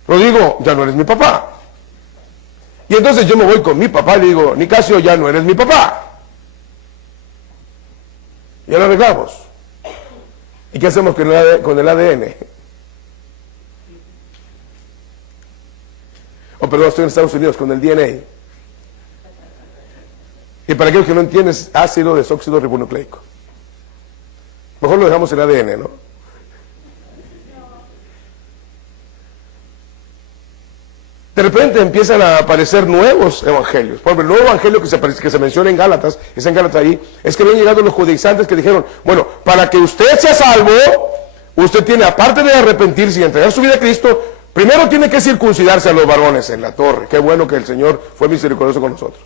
Rodrigo, ya no eres mi papá. Y entonces yo me voy con mi papá y le digo, Nicasio, ya no eres mi papá. Ya lo arreglamos. ¿Y qué hacemos con el ADN? Oh, perdón, estoy en Estados Unidos, con el DNA. Y para aquellos que no entienden, es ácido desóxido ribonucleico. Mejor lo dejamos en ADN, ¿no? De repente empiezan a aparecer nuevos evangelios. Por ejemplo, el nuevo evangelio que se menciona en Gálatas, es en Gálatas ahí, es que habían llegado los judaizantes que dijeron, bueno, para que usted sea salvo, usted tiene, aparte de arrepentirse y entregar su vida a Cristo, primero tiene que circuncidarse a los varones en la torre. Qué bueno que el Señor fue misericordioso con nosotros.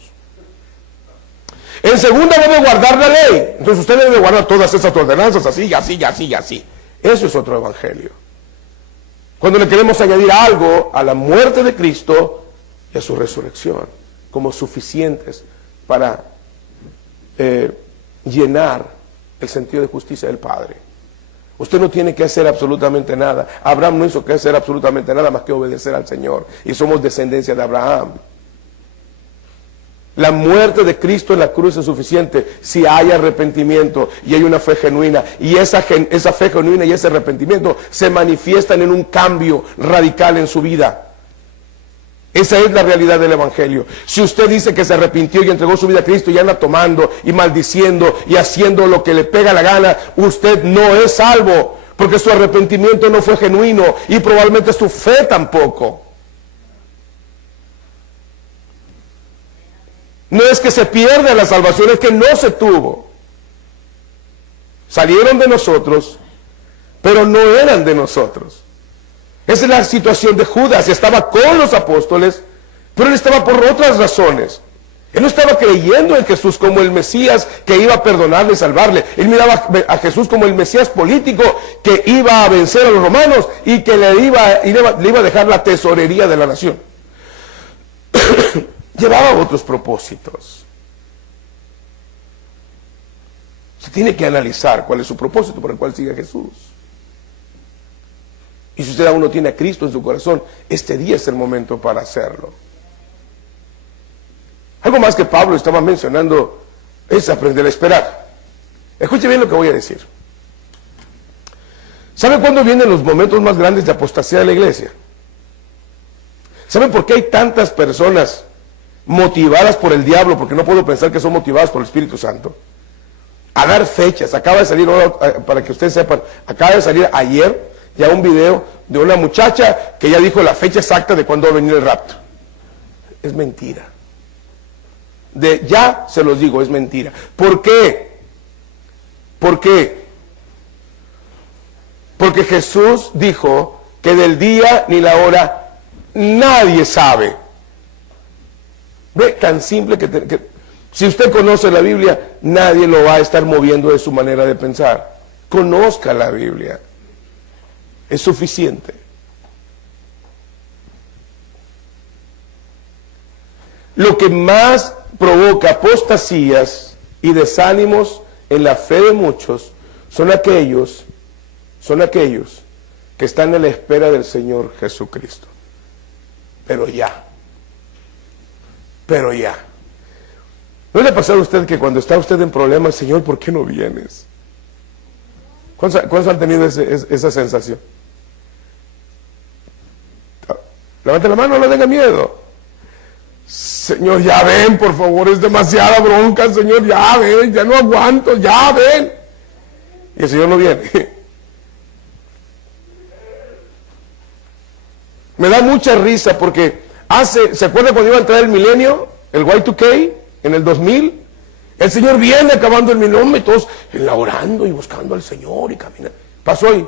En segunda, debe guardar la ley. Entonces usted debe guardar todas esas ordenanzas así, y así, y así, y así. Eso es otro evangelio. Cuando le queremos añadir algo a la muerte de Cristo y a su resurrección, como suficientes para llenar el sentido de justicia del Padre. Usted no tiene que hacer absolutamente nada. Abraham no hizo que hacer absolutamente nada más que obedecer al Señor. Y somos descendencia de Abraham. La muerte de Cristo en la cruz es suficiente si hay arrepentimiento y hay una fe genuina. Y esa fe genuina y ese arrepentimiento se manifiestan en un cambio radical en su vida. Esa es la realidad del Evangelio. Si usted dice que se arrepintió y entregó su vida a Cristo y anda tomando y maldiciendo y haciendo lo que le pega la gana, usted no es salvo, porque su arrepentimiento no fue genuino y probablemente su fe tampoco. No es que se pierda la salvación, es que no se tuvo. Salieron de nosotros, pero no eran de nosotros. Esa es la situación de Judas. Estaba con los apóstoles, pero él estaba por otras razones. Él no estaba creyendo en Jesús como el Mesías que iba a perdonarle y salvarle. Él miraba a Jesús como el Mesías político que iba a vencer a los romanos y que le iba a dejar la tesorería de la nación. Llevaba otros propósitos. Se tiene que analizar cuál es su propósito por el cual sigue a Jesús. Y si usted aún no tiene a Cristo en su corazón, este día es el momento para hacerlo. Algo más que Pablo estaba mencionando es aprender a esperar. Escuche bien lo que voy a decir. ¿Sabe cuándo vienen los momentos más grandes de apostasía de la iglesia? ¿Sabe por qué hay tantas personas motivadas por el diablo, porque no puedo pensar que son motivadas por el Espíritu Santo, a dar fechas? Acaba de salir, para que ustedes sepan, acaba de salir ayer ya un video de una muchacha que ya dijo la fecha exacta de cuándo va a venir el rapto. Es mentira. Ya se los digo, es mentira. ¿Por qué? ¿Por qué? Porque Jesús dijo que del día ni la hora nadie sabe. Ve, tan simple que si usted conoce la Biblia, nadie lo va a estar moviendo de su manera de pensar. Conozca la Biblia. Es suficiente. Lo que más provoca apostasías y desánimos en la fe de muchos son aquellos que están en la espera del Señor Jesucristo. Pero ya. ¿No le ha pasado a usted que cuando está usted en problemas, Señor, ¿por qué no vienes? ¿Cuántos han tenido esa sensación? Levante la mano, no le tenga miedo. Señor, ya ven, por favor, es demasiada bronca, Señor, ya ven, ya no aguanto, ya ven. Y el Señor no viene. Me da mucha risa porque ¿se acuerda cuando iba a entrar el milenio? El Y2K, en el 2000. El Señor viene acabando el milenio y todos orando y buscando al Señor y caminando. Pasó ahí.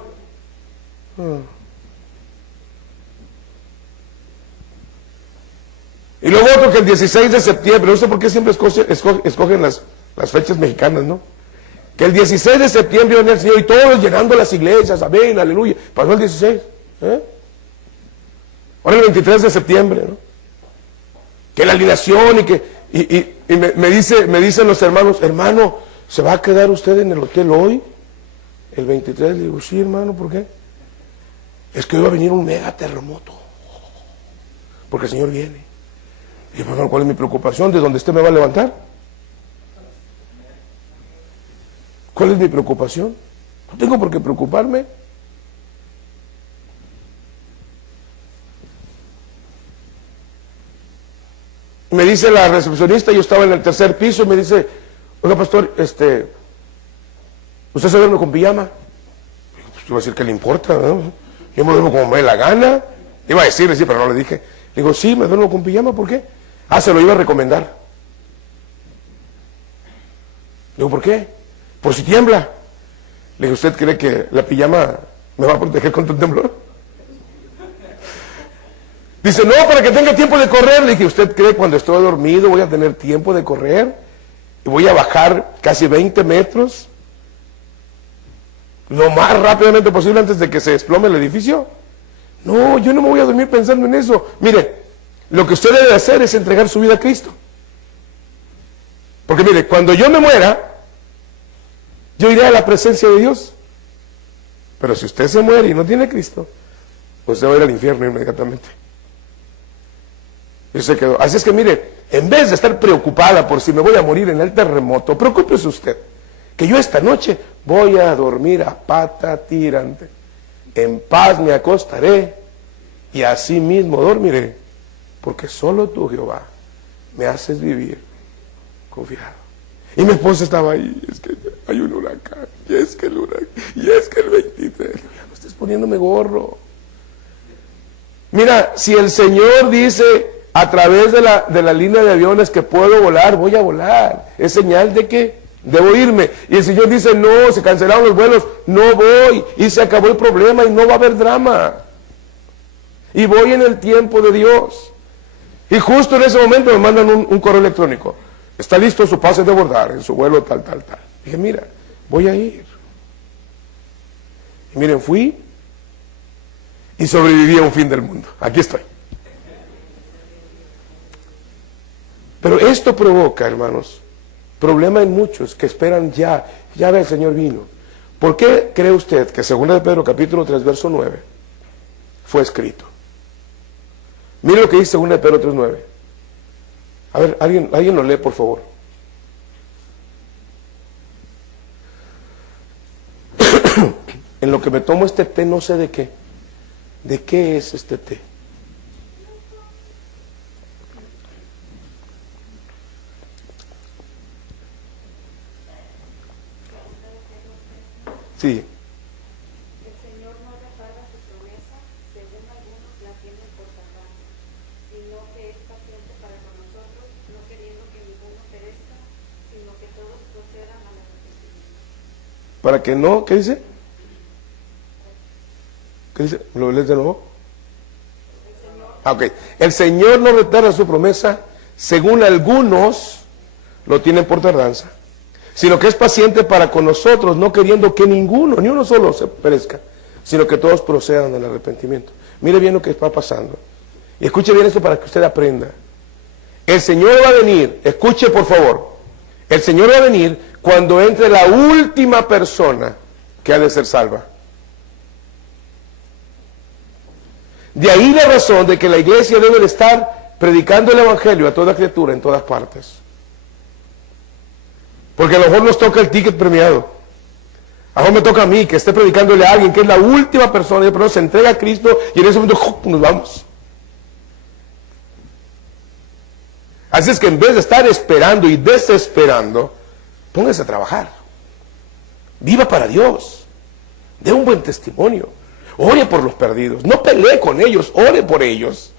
Y luego otro que el 16 de septiembre, no sé por qué siempre escogen las fechas mexicanas, ¿no? Que el 16 de septiembre viene el Señor y todos llenando las iglesias, amén, aleluya. Pasó el 16, Ahora el 23 de septiembre, ¿no? Que la alineación y me dicen los hermanos, hermano, ¿se va a quedar usted en el hotel hoy? El 23, le digo, sí, hermano, ¿por qué? Es que hoy va a venir un mega terremoto, porque el Señor viene. Y hermano, ¿cuál es mi preocupación? ¿De dónde usted me va a levantar? ¿Cuál es mi preocupación? No tengo por qué preocuparme. Me dice la recepcionista, yo estaba en el tercer piso, y me dice, oiga pastor, ¿usted se duerme con pijama? Pues iba a decir, ¿qué le importa? ¿No? Yo me duermo como me dé la gana. Iba a decirle, sí, pero no le dije. Le digo, sí, me duermo con pijama, ¿por qué? Se lo iba a recomendar. Le digo, ¿por qué? Por si tiembla. Le digo, ¿usted cree que la pijama me va a proteger contra un temblor? Dice, no, para que tenga tiempo de correr. Le dije, ¿usted cree que cuando estoy dormido voy a tener tiempo de correr? Y voy a bajar casi 20 metros lo más rápidamente posible antes de que se desplome el edificio. No, yo no me voy a dormir pensando en eso. Mire, lo que usted debe hacer es entregar su vida a Cristo. Porque mire, cuando yo me muera, yo iré a la presencia de Dios. Pero si usted se muere y no tiene Cristo, usted va a ir al infierno inmediatamente. Y se quedó. Así es que mire, en vez de estar preocupada por si me voy a morir en el terremoto, preocúpese usted, que yo esta noche voy a dormir a pata tirante. En paz me acostaré y así mismo dormiré, porque solo tú, Jehová, me haces vivir confiado. Y mi esposa estaba ahí, es que hay un huracán, y es que el huracán, y es que el 23, ya no estés poniéndome gorro. Mira, si el Señor dice a través de la línea de aviones que puedo volar, voy a volar. Es señal de que debo irme. Y el Señor dice, no, se cancelaron los vuelos, no voy. Y se acabó el problema y no va a haber drama. Y voy en el tiempo de Dios. Y justo en ese momento me mandan un correo electrónico. Está listo su pase de abordar en su vuelo tal. Dije, mira, voy a ir. Y miren, fui y sobreviví a un fin del mundo. Aquí estoy. Pero esto provoca, hermanos, problema en muchos que esperan ya ve, el Señor vino. ¿Por qué cree usted que 2 de Pedro capítulo 3 verso 9 fue escrito? Mire lo que dice 2 de Pedro 3, 9. A ver, alguien lo lee, por favor. En lo que me tomo este té, no sé de qué. ¿De qué es este té? Sí. El Señor no retarda su promesa, según algunos la tienen por tardanza, sino que es paciente para con nosotros, no queriendo que ninguno perezca, sino que todos procedan al arrepentimiento. ¿Para que no? ¿Qué dice? ¿Qué dice? ¿Lo lees de nuevo? Ok. El Señor no retarda su promesa, según algunos lo tienen por tardanza, sino que es paciente para con nosotros, no queriendo que ninguno, ni uno solo se perezca, sino que todos procedan al arrepentimiento. Mire bien lo que está pasando. Y escuche bien esto para que usted aprenda. El Señor va a venir, escuche por favor, el Señor va a venir cuando entre la última persona que ha de ser salva. De ahí la razón de que la iglesia debe de estar predicando el Evangelio a toda criatura en todas partes. Porque a lo mejor nos toca el ticket premiado. A lo mejor me toca a mí, que esté predicándole a alguien que es la última persona, pero se entrega a Cristo y en ese momento nos vamos. Así es que en vez de estar esperando y desesperando, póngase a trabajar. Viva para Dios. Dé un buen testimonio. Ore por los perdidos. No pelee con ellos, ore por ellos.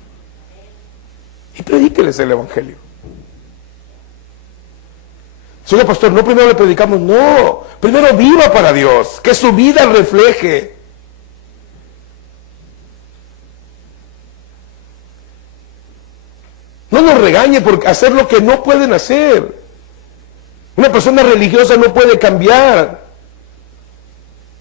Y predíqueles el evangelio. Señor pastor, no primero le predicamos, no. Primero viva para Dios. Que su vida refleje. No nos regañe por hacer lo que no pueden hacer. Una persona religiosa no puede cambiar.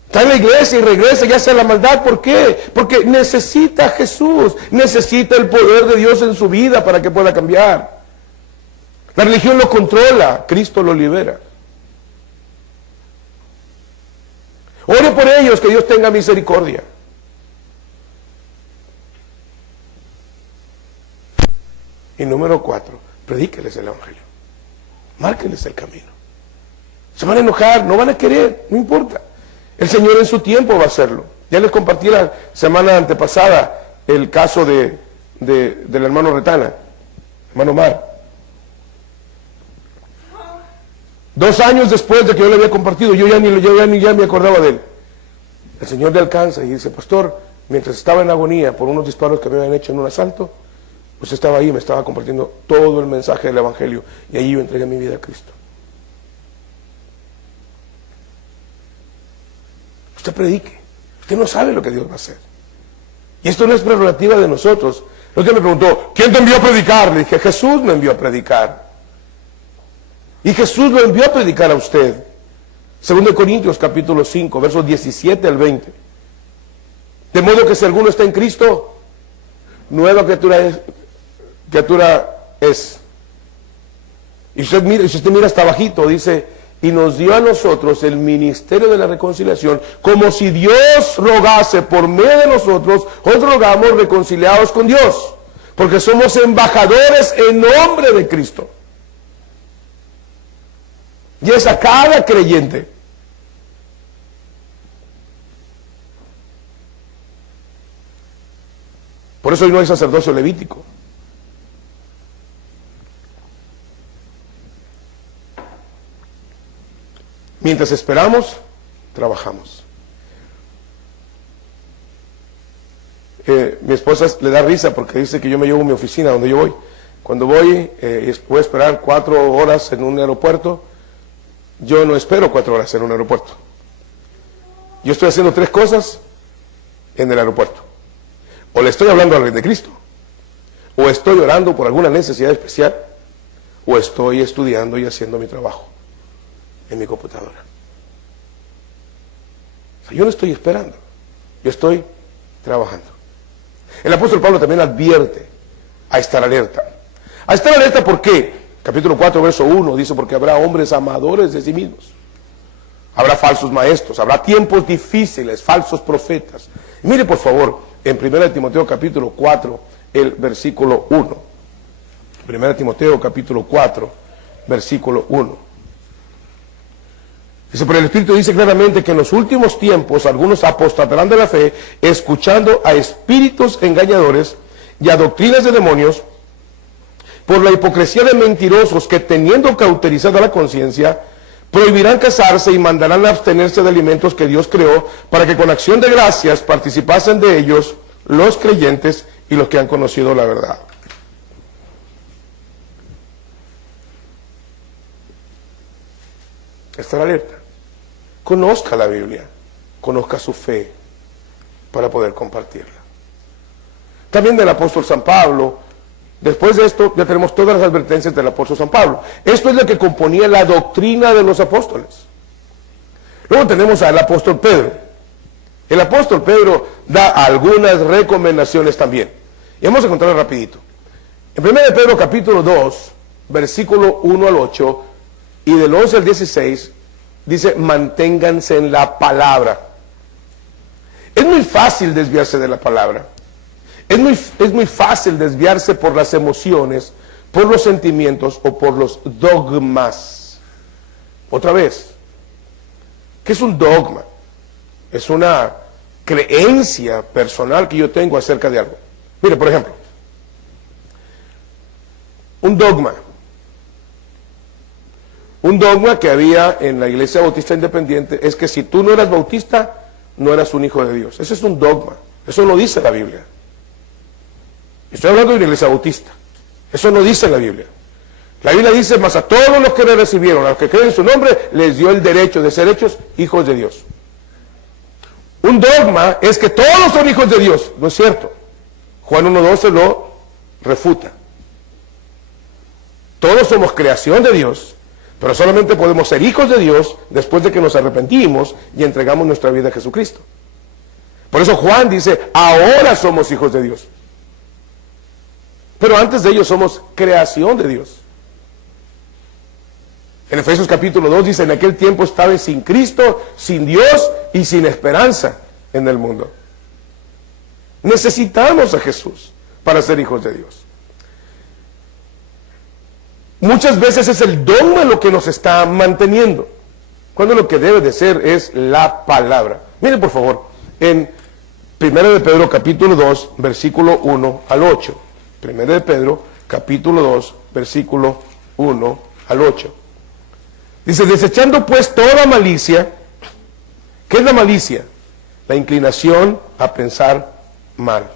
Está en la iglesia y regresa y hace la maldad. ¿Por qué? Porque necesita a Jesús. Necesita el poder de Dios en su vida para que pueda cambiar. La religión lo controla. Cristo lo libera. Ore por ellos, que Dios tenga misericordia. Y número 4, predíqueles el evangelio. Márqueles el camino. Se van a enojar, no van a querer, no importa. El Señor en su tiempo va a hacerlo. Ya les compartí la semana antepasada el caso del hermano Retana, hermano Mar. 2 años después de que yo le había compartido, yo ya ni me acordaba de él. El Señor le alcanza y dice, pastor, mientras estaba en agonía por unos disparos que me habían hecho en un asalto, usted estaba ahí, me estaba compartiendo todo el mensaje del evangelio y allí yo entregué mi vida a Cristo. Usted predique. Usted no sabe lo que Dios va a hacer. Y esto no es prerrogativa de nosotros. El otro día me preguntó, ¿quién te envió a predicar? Le dije, Jesús me envió a predicar. Y Jesús lo envió a predicar a usted. 2 Corintios capítulo 5, versos 17 al 20. De modo que si alguno está en Cristo, nueva criatura es. Y si usted mira hasta abajito, dice, y nos dio a nosotros el ministerio de la reconciliación, como si Dios rogase por medio de nosotros, os rogamos reconciliados con Dios, porque somos embajadores en nombre de Cristo. Y es a cada creyente. Por eso hoy no hay sacerdocio levítico. Mientras esperamos, trabajamos. Mi esposa le da risa porque dice que yo me llevo mi oficina donde yo voy. Cuando voy a esperar 4 horas en un aeropuerto. Yo no espero 4 horas en un aeropuerto. Yo estoy haciendo 3 cosas en el aeropuerto. O le estoy hablando al Rey de Cristo, o estoy orando por alguna necesidad especial, o estoy estudiando y haciendo mi trabajo en mi computadora. O sea, yo no estoy esperando, yo estoy trabajando. El apóstol Pablo también advierte a estar alerta. A estar alerta, ¿por qué? Capítulo 4, verso 1, dice, porque habrá hombres amadores de sí mismos. Habrá falsos maestros, habrá tiempos difíciles, falsos profetas. Mire, por favor, en 1 Timoteo capítulo 4, el versículo 1. 1 Timoteo capítulo 4, versículo 1. Dice, pero el Espíritu dice claramente que en los últimos tiempos algunos apostatarán de la fe, escuchando a espíritus engañadores y a doctrinas de demonios, por la hipocresía de mentirosos que, teniendo cauterizada la conciencia, prohibirán casarse y mandarán a abstenerse de alimentos que Dios creó, para que con acción de gracias participasen de ellos los creyentes y los que han conocido la verdad. Estar alerta. Conozca la Biblia, conozca su fe para poder compartirla. También del apóstol San Pablo. Después de esto ya tenemos todas las advertencias del apóstol San Pablo. Esto es lo que componía la doctrina de los apóstoles. Luego tenemos al apóstol Pedro. El apóstol Pedro da algunas recomendaciones también. Y vamos a encontrarlo rapidito. En 1 de Pedro capítulo 2, versículo 1 al 8, y del 11 al 16, dice, manténganse en la palabra. Es muy fácil desviarse de la palabra. Es muy fácil desviarse por las emociones, por los sentimientos o por los dogmas. Otra vez, ¿qué es un dogma? Es una creencia personal que yo tengo acerca de algo. Mire, por ejemplo, un dogma que había en la Iglesia Bautista Independiente es que si tú no eras bautista, no eras un hijo de Dios. Ese es un dogma, eso no dice la Biblia. Estoy hablando de una Iglesia Bautista, eso no dice la Biblia. La Biblia dice, mas a todos los que le recibieron, a los que creen en su nombre, les dio el derecho de ser hechos hijos de Dios. Un dogma es que todos son hijos de Dios. No es cierto. Juan 1:12 lo refuta. Todos somos creación de Dios, pero solamente podemos ser hijos de Dios después de que nos arrepentimos y entregamos nuestra vida a Jesucristo. Por eso Juan dice, ahora somos hijos de Dios. Pero antes de ello somos creación de Dios. En Efesios capítulo 2 dice, en aquel tiempo estabais sin Cristo, sin Dios y sin esperanza en el mundo. Necesitamos a Jesús para ser hijos de Dios. Muchas veces es el dogma lo que nos está manteniendo, cuando lo que debe de ser es la palabra. Miren por favor, en 1 de Pedro capítulo 2, versículo 1 al 8. 1 de Pedro capítulo 2, versículo 1 al 8. Dice, desechando pues toda malicia. ¿Qué es la malicia? La inclinación a pensar mal.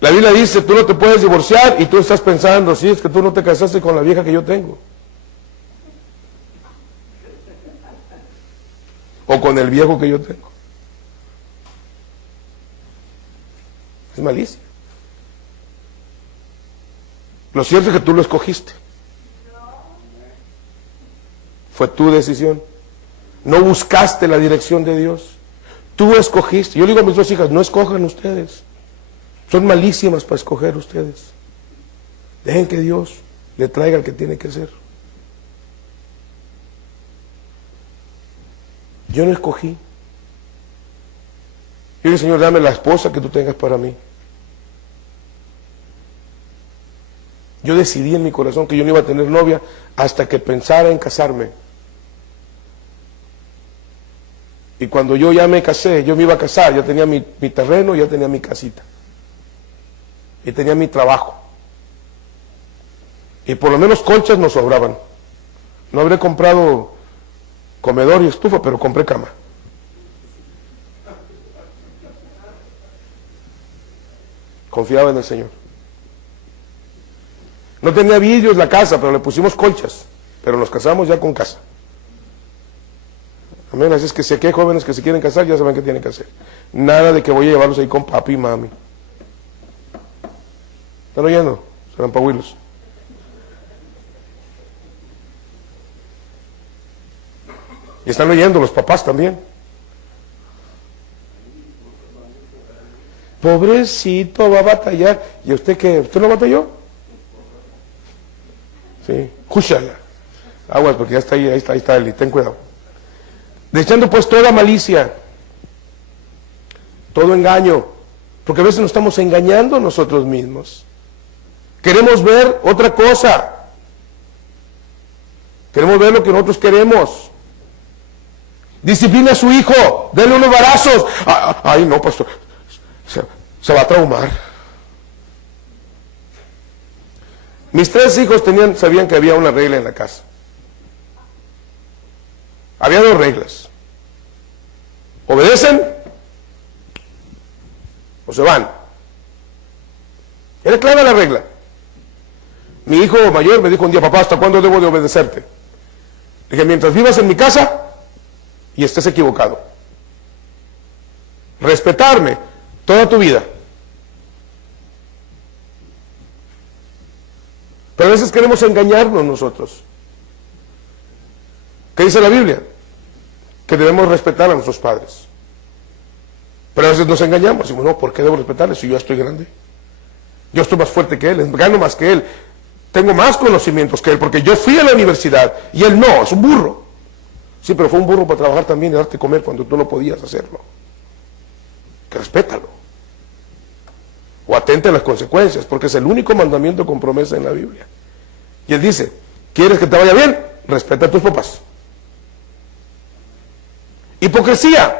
La Biblia dice, tú no te puedes divorciar y tú estás pensando, sí, es que tú no te casaste con la vieja que yo tengo. O con el viejo que yo tengo. Es malicia. Lo cierto es que tú lo escogiste. Fue tu decisión. No buscaste la dirección de Dios. Tú escogiste. Yo le digo a mis dos hijas, no escojan ustedes. Son malísimas para escoger ustedes. Dejen que Dios le traiga el que tiene que ser. Yo no escogí. Yo dije, Señor, dame la esposa que tú tengas para mí. Yo decidí en mi corazón que yo no iba a tener novia hasta que pensara en casarme. Y cuando yo ya me casé, yo me iba a casar, ya tenía mi terreno, ya tenía mi casita. Y tenía mi trabajo. Y por lo menos colchas nos sobraban. No habré comprado comedor y estufa, pero compré cama. Confiaba en el Señor. No tenía vidrios la casa, pero le pusimos colchas. Pero nos casamos ya con casa. Amén. Así es que si aquí hay jóvenes que se quieren casar, ya saben qué tienen que hacer. Nada de que voy a llevarlos ahí con papi y mami. ¿Están oyendo? Serán pahuilos. Y están oyendo los papás también. Pobrecito, va a batallar. ¿Y usted qué? ¿Usted no batalló? Sí. Júchala. Aguas, porque ya está ahí está Eli. Ten cuidado. Desechando pues toda malicia, todo engaño, porque a veces nos estamos engañando nosotros mismos. Queremos ver otra cosa. Queremos ver lo que nosotros queremos. Disciplina a su hijo, denle unos varazos. Ay, no, pastor, se va a traumar. Mis 3 hijos sabían que había una regla en la casa. Había 2 reglas. ¿Obedecen? ¿O se van? Era clara la regla. Mi hijo mayor me dijo un día, papá, ¿hasta cuándo debo de obedecerte? Le dije, mientras vivas en mi casa y estés equivocado. Respetarme toda tu vida. Pero a veces queremos engañarnos nosotros. ¿Qué dice la Biblia? Que debemos respetar a nuestros padres. Pero a veces nos engañamos. Decimos, no, ¿por qué debo respetarles si yo ya estoy grande? Yo estoy más fuerte que él, gano más que él, tengo más conocimientos que él, porque yo fui a la universidad y él no, es un burro. Sí, pero fue un burro para trabajar también y darte comer cuando tú no podías hacerlo. Que respétalo. O atente a las consecuencias, porque es el único mandamiento con promesa en la Biblia. Y él dice, ¿Quieres que te vaya bien? Respeta a tus papás. Hipocresía.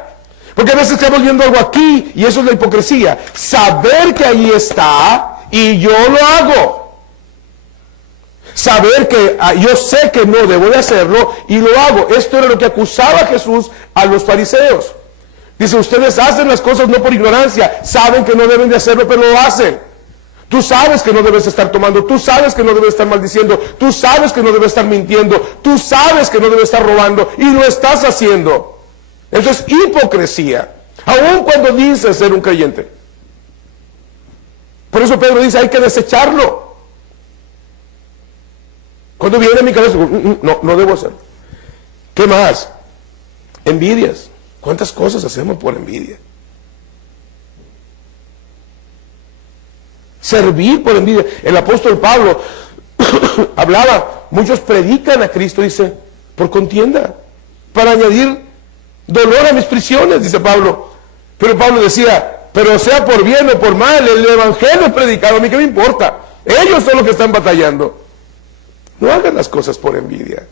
Porque a veces estamos viendo algo aquí y eso es la hipocresía. Saber que ahí está y yo lo hago. Saber que yo sé que no debo de hacerlo y lo hago. Esto era lo que acusaba Jesús a los fariseos. Dice, ustedes hacen las cosas no por ignorancia, saben que no deben de hacerlo, pero lo hacen. Tú sabes que no debes estar tomando, tú sabes que no debes estar maldiciendo, tú sabes que no debes estar mintiendo, tú sabes que no debes estar robando y lo estás haciendo. Eso es hipocresía, aun cuando dices ser un creyente. Por eso Pedro dice, hay que desecharlo. Cuando viene a mi cabeza, no debo hacerlo. ¿Qué más? Envidias. ¿Cuántas cosas hacemos por envidia? Servir por envidia. El apóstol Pablo hablaba, muchos predican a Cristo, dice, por contienda, para añadir dolor a mis prisiones, dice Pablo. Pero Pablo decía, pero sea por bien o por mal, el evangelio es predicado, a mí qué me importa. Ellos son los que están batallando. No hagan las cosas por envidia.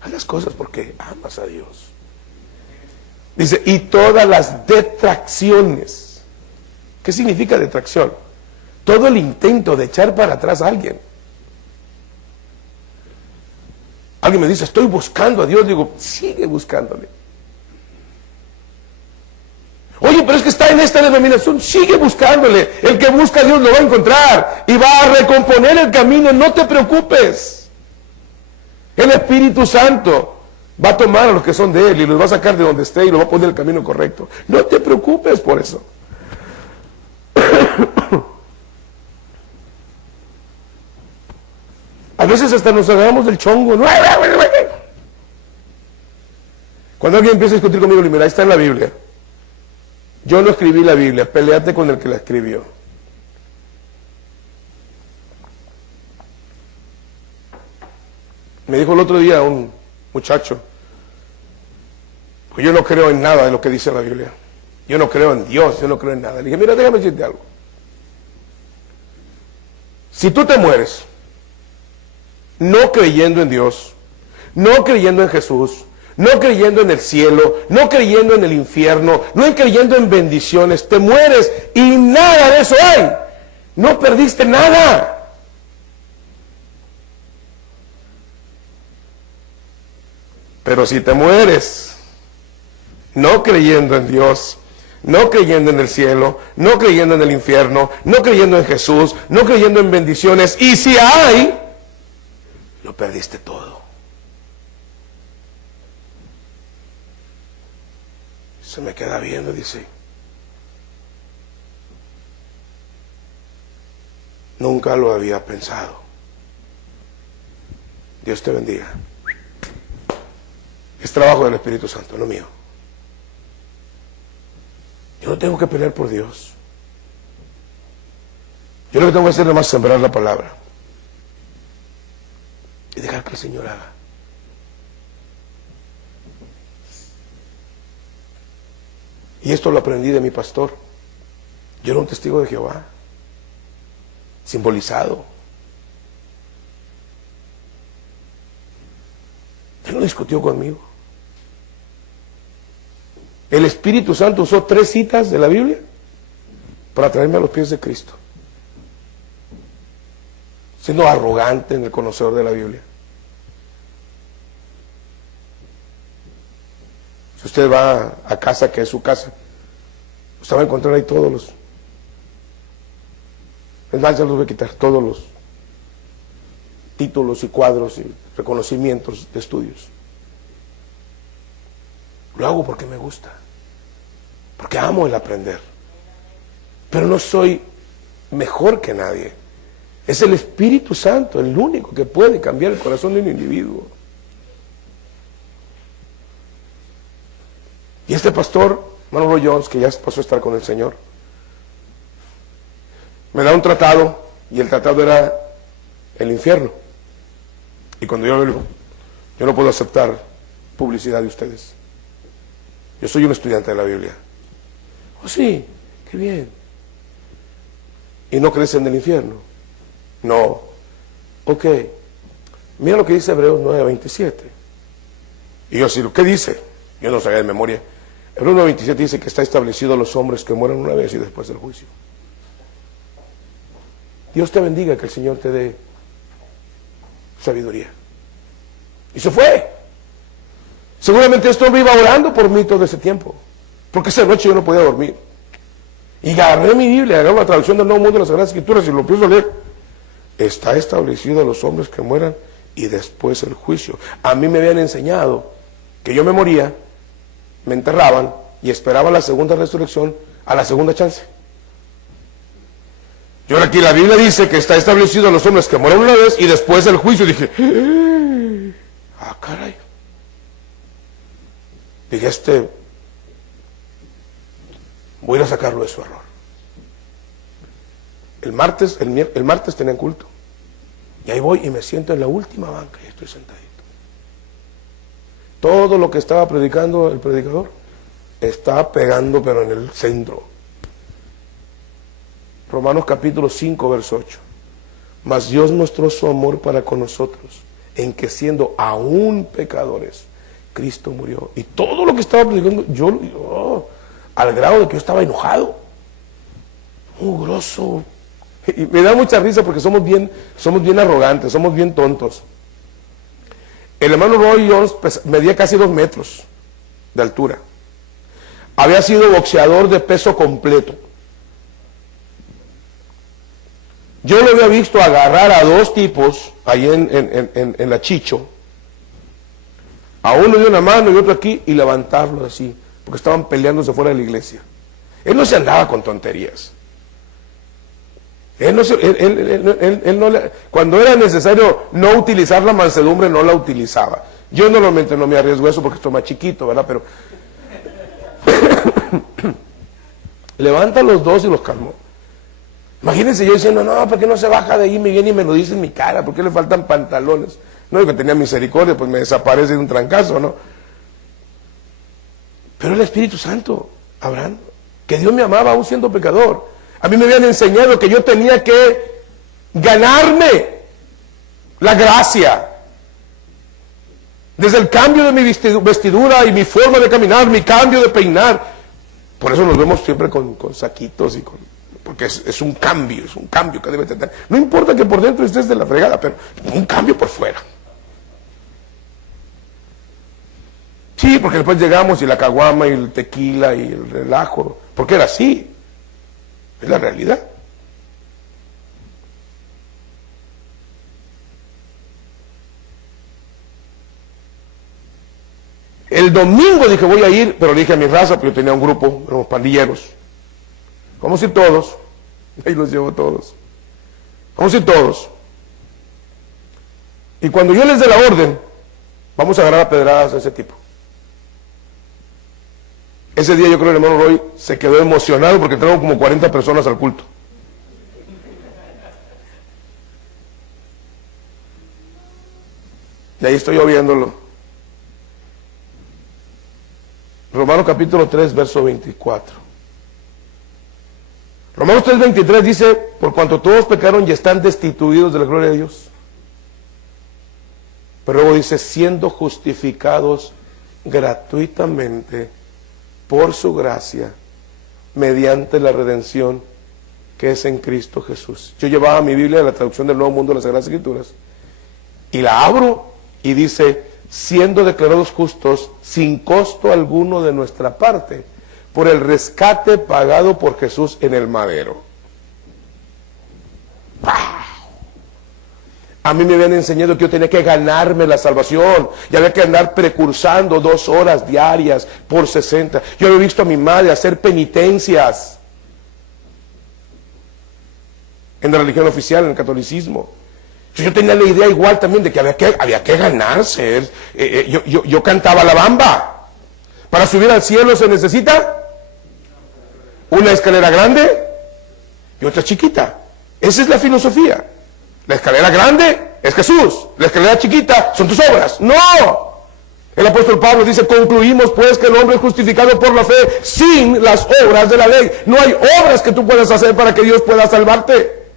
Haz las cosas porque amas a Dios. Dice, y todas las detracciones. ¿Qué significa detracción? Todo el intento de echar para atrás a alguien. Alguien me dice, estoy buscando a Dios. Digo, sigue buscándole. Oye, pero es que está en esta denominación. Sigue buscándole. El que busca a Dios lo va a encontrar. Y va a recomponer el camino. No te preocupes. El Espíritu Santo va a tomar a los que son de Él y los va a sacar de donde esté y los va a poner en el camino correcto. No te preocupes por eso. A veces hasta nos agarramos del chongo. Cuando alguien empieza a discutir conmigo, le digo, mira, ahí está en la Biblia. Yo no escribí la Biblia, peleate con el que la escribió. Me dijo el otro día un muchacho, pues yo no creo en nada de lo que dice la Biblia. Yo no creo en Dios, yo no creo en nada. Le dije, mira, déjame decirte algo. Si tú te mueres no creyendo en Dios, no creyendo en Jesús, no creyendo en el cielo, no creyendo en el infierno, no creyendo en bendiciones, te mueres y nada de eso hay, no perdiste nada. Pero si te mueres no creyendo en Dios, no creyendo en el cielo, no creyendo en el infierno, no creyendo en Jesús, no creyendo en bendiciones, y si hay, lo perdiste todo. Se me queda viendo y dice, nunca lo había pensado. Dios te bendiga. Es trabajo del Espíritu Santo, no mío. Yo no tengo que pelear por Dios. Yo lo que tengo que hacer es más sembrar la palabra y dejar que el Señor haga. Y esto lo aprendí de mi pastor. Yo era un testigo de Jehová, simbolizado. Él no discutió conmigo. El Espíritu Santo usó 3 citas de la Biblia para traerme a los pies de Cristo, siendo arrogante en el conocedor de la Biblia. Si usted va a casa, que es su casa, usted va a encontrar ahí todos los, es más, ya los voy a quitar, todos los títulos y cuadros y reconocimientos de estudios. Lo hago porque me gusta, porque amo el aprender, pero no soy mejor que nadie. Es el Espíritu Santo el único que puede cambiar el corazón de un individuo. Y este pastor, Manolo Jones, que ya pasó a estar con el Señor, me da un tratado, y el tratado era el infierno. Y cuando yo le digo, yo no puedo aceptar publicidad de ustedes. Yo soy un estudiante de la Biblia. Oh, sí, qué bien. ¿Y no crees en el infierno? No. Ok. Mira lo que dice Hebreos 9:27. Y yo así, ¿qué dice? Yo no sabía de memoria. Hebreos 9:27 dice que está establecido a los hombres que mueren una vez y después del juicio. Dios te bendiga, que el Señor te dé sabiduría. Y se fue. Seguramente este hombre iba orando por mí todo ese tiempo, porque esa noche yo no podía dormir. Y agarré mi Biblia, agarré la traducción del Nuevo Mundo de las Sagradas Escrituras y lo empiezo a leer. Está establecido a los hombres que mueran y después el juicio. A mí me habían enseñado que yo me moría, me enterraban y esperaba la segunda resurrección a la segunda chance. Y ahora aquí la Biblia dice que está establecido a los hombres que mueren una vez y después el juicio. Dije, caray. Dije, voy a ir a sacarlo de su error. El martes tenían culto. Y ahí voy y me siento en la última banca y estoy sentadito. Todo lo que estaba predicando el predicador estaba pegando, pero en el centro. Romanos capítulo 5, verso 8. Mas Dios mostró su amor para con nosotros, en que siendo aún pecadores, Cristo murió. Y todo lo que estaba predicando, yo al grado de que yo estaba enojado, mugroso. Y me da mucha risa porque somos bien arrogantes, somos bien tontos. El hermano Roy Jones medía casi 2 metros de altura. Había sido boxeador de peso completo. Yo lo había visto agarrar a 2 tipos ahí en la Chicho, a uno de una mano y otro aquí, y levantarlo así, porque estaban peleándose fuera de la iglesia. Él no se andaba con tonterías. Cuando era necesario no utilizar la mansedumbre, no la utilizaba. Yo normalmente no me arriesgo eso porque estoy más chiquito, ¿verdad? Pero levanta a los 2 y los calmó. Imagínense yo diciendo, no, ¿por qué no se baja de ahí? Me viene y me lo dice en mi cara, ¿por qué le faltan pantalones? No, que tenía misericordia, pues me desaparece de un trancazo, ¿no? Pero el Espíritu Santo, Abraham, que Dios me amaba aún siendo pecador. A mí me habían enseñado que yo tenía que ganarme la gracia. Desde el cambio de mi vestidura y mi forma de caminar, mi cambio de peinar. Por eso nos vemos siempre con saquitos y porque es un cambio que debe tener. No importa que por dentro estés de la fregada, pero un cambio por fuera. Sí, porque después llegamos y la caguama y el tequila y el relajo, porque era así. Es la realidad. El domingo dije voy a ir, pero le dije a mi raza, porque yo tenía un grupo, éramos pandilleros. Vamos a ir todos. Ahí los llevo todos. Vamos a ir todos. Y cuando yo les dé la orden, vamos a agarrar a pedradas a ese tipo. Ese día yo creo que el hermano Roy se quedó emocionado porque trajo como 40 personas al culto. Y ahí estoy yo viéndolo. Romanos capítulo 3, verso 24. Romanos 3, 23 dice, por cuanto todos pecaron y están destituidos de la gloria de Dios. Pero luego dice, siendo justificados gratuitamente por su gracia, mediante la redención que es en Cristo Jesús. Yo llevaba mi Biblia de la traducción del Nuevo Mundo de las Sagradas Escrituras y la abro y dice, siendo declarados justos sin costo alguno de nuestra parte, por el rescate pagado por Jesús en el madero. A mí me habían enseñado que yo tenía que ganarme la salvación y había que andar precursando 2 horas diarias por 60. Yo había visto a mi madre hacer penitencias en la religión oficial, en el catolicismo. Yo tenía la idea igual también de que había que ganarse. Yo cantaba la bamba. Para subir al cielo se necesita una escalera grande y otra chiquita. Esa es la filosofía. La escalera grande es Jesús, la escalera chiquita son tus obras. ¡No! El apóstol Pablo dice, concluimos pues que el hombre es justificado por la fe sin las obras de la ley. No hay obras que tú puedas hacer para que Dios pueda salvarte.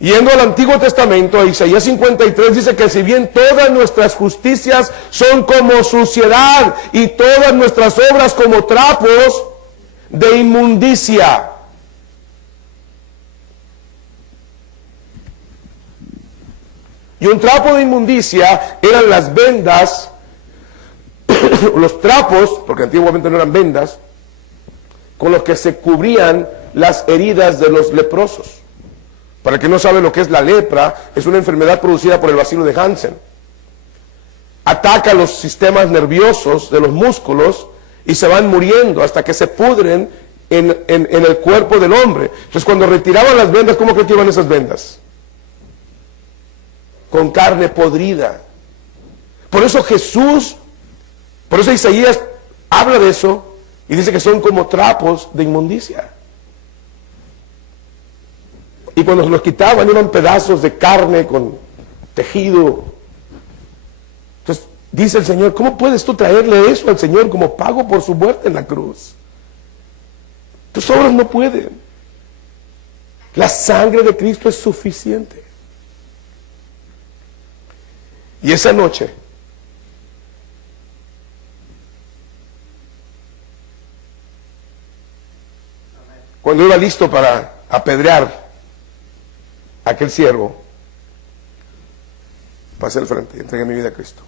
Yendo al Antiguo Testamento, Isaías 53 dice que si bien todas nuestras justicias son como suciedad y todas nuestras obras como trapos de inmundicia. Y un trapo de inmundicia eran las vendas, los trapos, porque antiguamente no eran vendas, con los que se cubrían las heridas de los leprosos. Para el que no sabe lo que es la lepra, es una enfermedad producida por el bacilo de Hansen. Ataca los sistemas nerviosos de los músculos y se van muriendo hasta que se pudren en el cuerpo del hombre. Entonces cuando retiraban las vendas, ¿cómo que iban esas vendas? Con carne podrida. Por eso Isaías habla de eso y dice que son como trapos de inmundicia. Y cuando se los quitaban eran pedazos de carne con tejido. Entonces dice el Señor, ¿cómo puedes tú traerle eso al Señor como pago por su muerte en la cruz? Tus obras no pueden. La sangre de Cristo es suficiente. Y esa noche, cuando iba listo para apedrear a aquel siervo, pasé al frente y entregué mi vida a Cristo.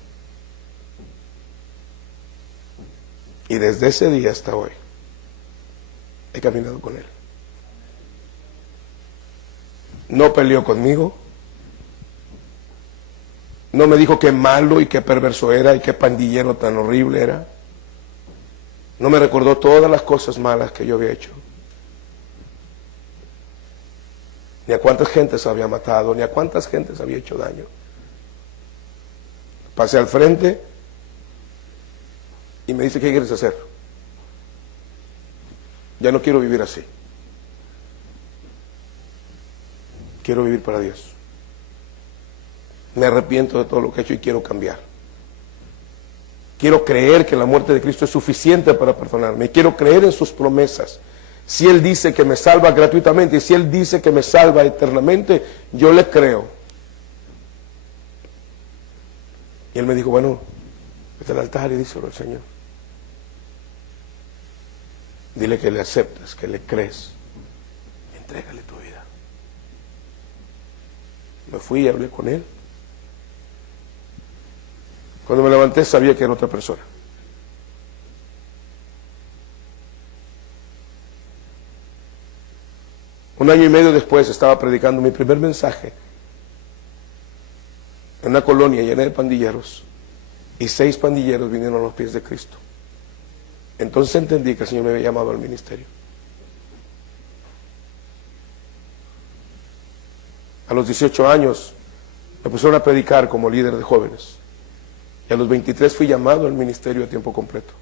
Y desde ese día hasta hoy he caminado con Él. No peleó conmigo. No me dijo qué malo y qué perverso era y qué pandillero tan horrible era. No me recordó todas las cosas malas que yo había hecho. Ni a cuántas gentes había matado, ni a cuántas gentes había hecho daño. Pasé al frente y me dice, ¿qué quieres hacer? Ya no quiero vivir así. Quiero vivir para Dios. Me arrepiento de todo lo que he hecho y quiero cambiar. Quiero creer que la muerte de Cristo es suficiente para perdonarme. Quiero creer en sus promesas. Si Él dice que me salva gratuitamente y si Él dice que me salva eternamente, yo le creo. Y Él me dijo, bueno, vete al altar y díselo al Señor. Dile que le aceptas, que le crees. Entrégale tu vida. Me fui y hablé con Él. Cuando me levanté sabía que era otra persona. Un año y medio después estaba predicando mi primer mensaje en una colonia llena de pandilleros y 6 pandilleros vinieron a los pies de Cristo. Entonces entendí que el Señor me había llamado al ministerio. A los 18 años me pusieron a predicar como líder de jóvenes. Y a los 23 fui llamado al ministerio a tiempo completo.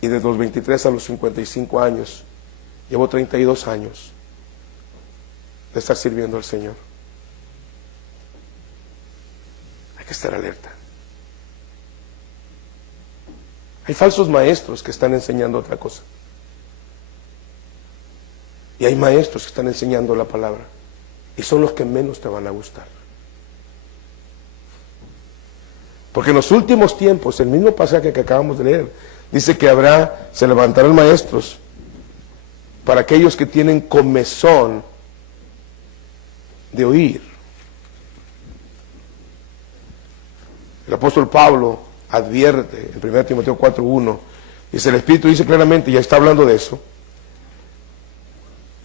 Y desde los 23 a los 55 años, llevo 32 años de estar sirviendo al Señor. Hay que estar alerta. Hay falsos maestros que están enseñando otra cosa. Y hay maestros que están enseñando la palabra. Y son los que menos te van a gustar. Porque en los últimos tiempos, el mismo pasaje que acabamos de leer, dice que se levantarán maestros para aquellos que tienen comezón de oír. El apóstol Pablo advierte en 1 Timoteo 4:1, dice, el Espíritu dice claramente, ya está hablando de eso.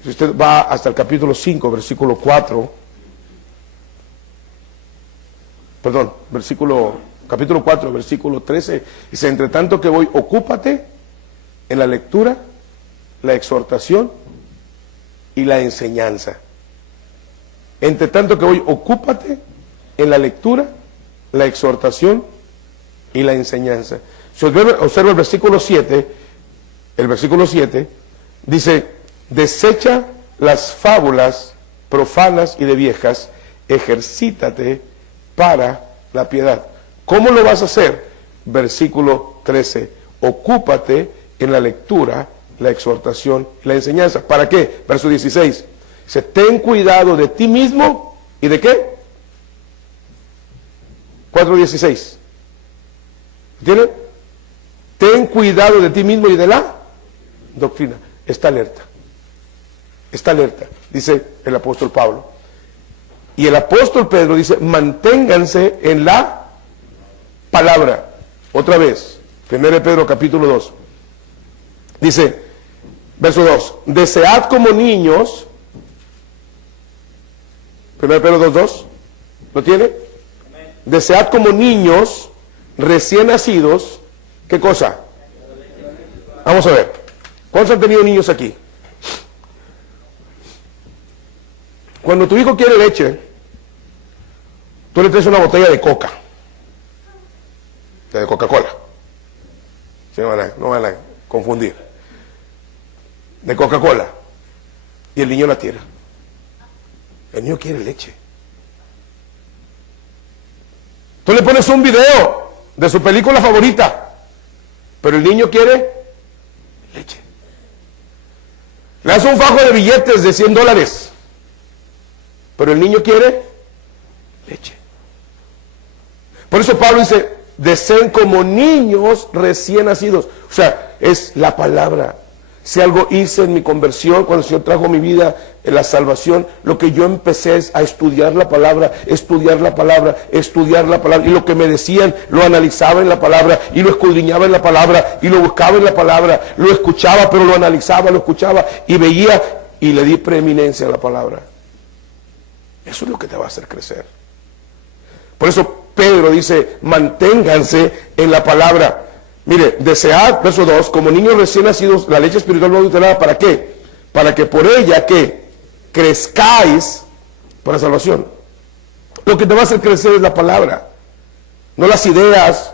Si usted va hasta el capítulo 5, versículo 4, capítulo 4, versículo 13, dice, entre tanto que voy, ocúpate en la lectura, la exhortación y la enseñanza. Entre tanto que voy, ocúpate en la lectura, la exhortación y la enseñanza. Si observa el versículo 7, dice, desecha las fábulas profanas y de viejas, ejercítate para la piedad. ¿Cómo lo vas a hacer? Versículo 13, ocúpate en la lectura, la exhortación y la enseñanza. ¿Para qué? Verso 16, Dice, ten cuidado de ti mismo y de qué. 4:16. ¿Entienden? Ten cuidado de ti mismo y de la doctrina. Está alerta. Está alerta, dice el apóstol Pablo. Y el apóstol Pedro dice, manténganse en la palabra. Otra vez, 1 Pedro capítulo 2. Dice, verso 2, desead como niños, 1 Pedro 2:2, ¿lo tiene? Desead como niños recién nacidos, ¿qué cosa? Vamos a ver, ¿cuántos han tenido niños aquí? Cuando tu hijo quiere leche, tú le traes una botella de coca, de Coca-Cola, ¿sí? No van a confundir, de Coca-Cola, y el niño la tira. El niño quiere leche. Tú le pones un video de su película favorita, pero el niño quiere leche. Le das un fajo de billetes de $100, pero el niño quiere leche. Por eso Pablo dice, deseen como niños recién nacidos. O sea, es la palabra. Si algo hice en mi conversión, cuando el Señor trajo mi vida en la salvación, lo que yo empecé es a estudiar la palabra, estudiar la palabra, estudiar la palabra. Y lo que me decían, lo analizaba en la palabra, y lo escudriñaba en la palabra, y lo buscaba en la palabra, lo escuchaba, pero lo analizaba, lo escuchaba, y veía, y le di preeminencia a la palabra. Eso es lo que te va a hacer crecer. Por eso Pedro dice, manténganse en la palabra. Mire, desead, verso 2, como niños recién nacidos, la leche espiritual no adulterada, ¿para qué? Para que por ella, ¿qué? Crezcáis para salvación. Lo que te va a hacer crecer es la palabra, no las ideas